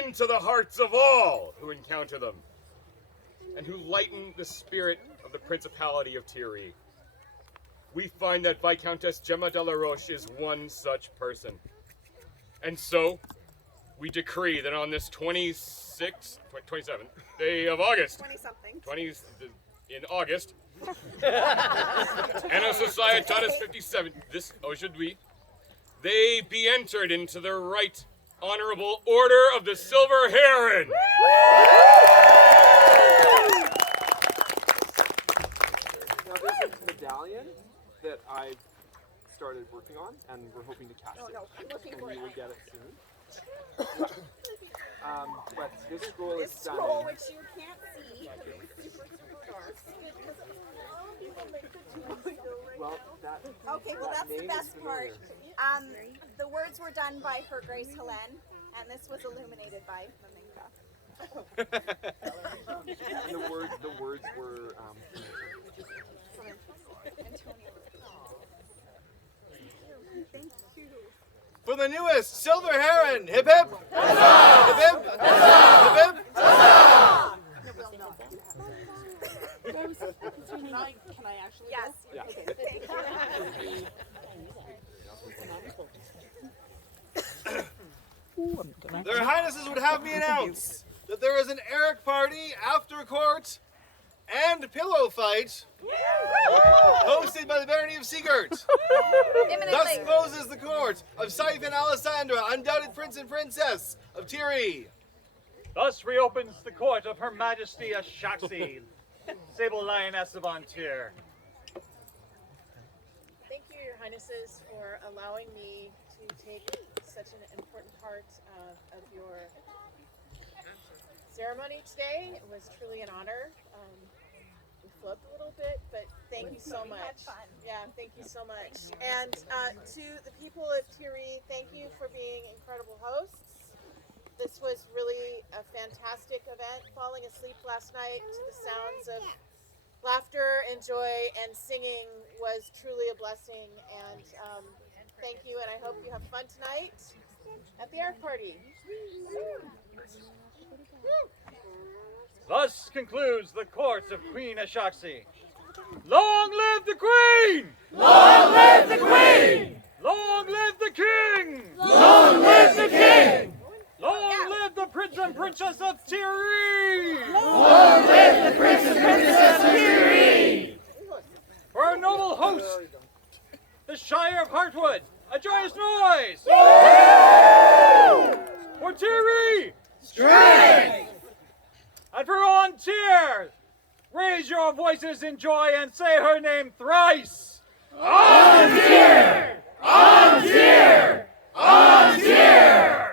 into the hearts of all who encounter them, and who lighten the spirit of the Principality of Tyri. We find that Viscountess Gemma Delaroche is one such person. And so, we decree that on this 27th day of August, 20-something. In August, Anno Societatis 57, they be entered into the right honorable Order of the Silver Heron. Now there's a medallion that I've started working on, and we're hoping to cast it. I'm looking for and it. you will get it soon. But this scroll is This stunning. scroll, which you can't see, because it's super, super dark. Well, that, Okay, well that's the name best is part. familiar. The words were done by Her Grace Helene, and this was illuminated by Maminka. And the words were Thank you. For the newest Silver Heron, hip hip! Huzzah! Hip hip! Huzzah! Hip hip! Huzzah! Can I actually Yes. go? Yeah. Okay. Their Highnesses would have me announce that there is an Eric party after court and pillow fight hosted by the Barony of Gate. Thus closes the court of Saif and Alessandra, undoubted Prince and Princess of Tyri. Thus reopens the court of Her Majesty Achaxe, Sable Lioness of Antir. Thank you, Your Highnesses, for allowing me to take such an important part of your ceremony today. It was truly an honor. We flubbed a little bit, but thank you so much. Yeah, thank you so much. And to the people of Tyri, thank you for being incredible hosts. This was really a fantastic event. Falling asleep last night to the sounds of laughter and joy and singing was truly a blessing. And thank you, and I hope you have fun tonight at the Ark Party. Thus concludes the court of Queen Achaxe. Long live the Queen! Long live the Queen! Long live the King! Long live the King! Long live the Prince and Princess of Tyri! Long live the Prince and Princess of Tyri! For our noble host, the Shire of Hartwood, a joyous noise! For Tyri, strength! And for Antir, raise your voices in joy and say her name thrice! Antir! Antir! Antir!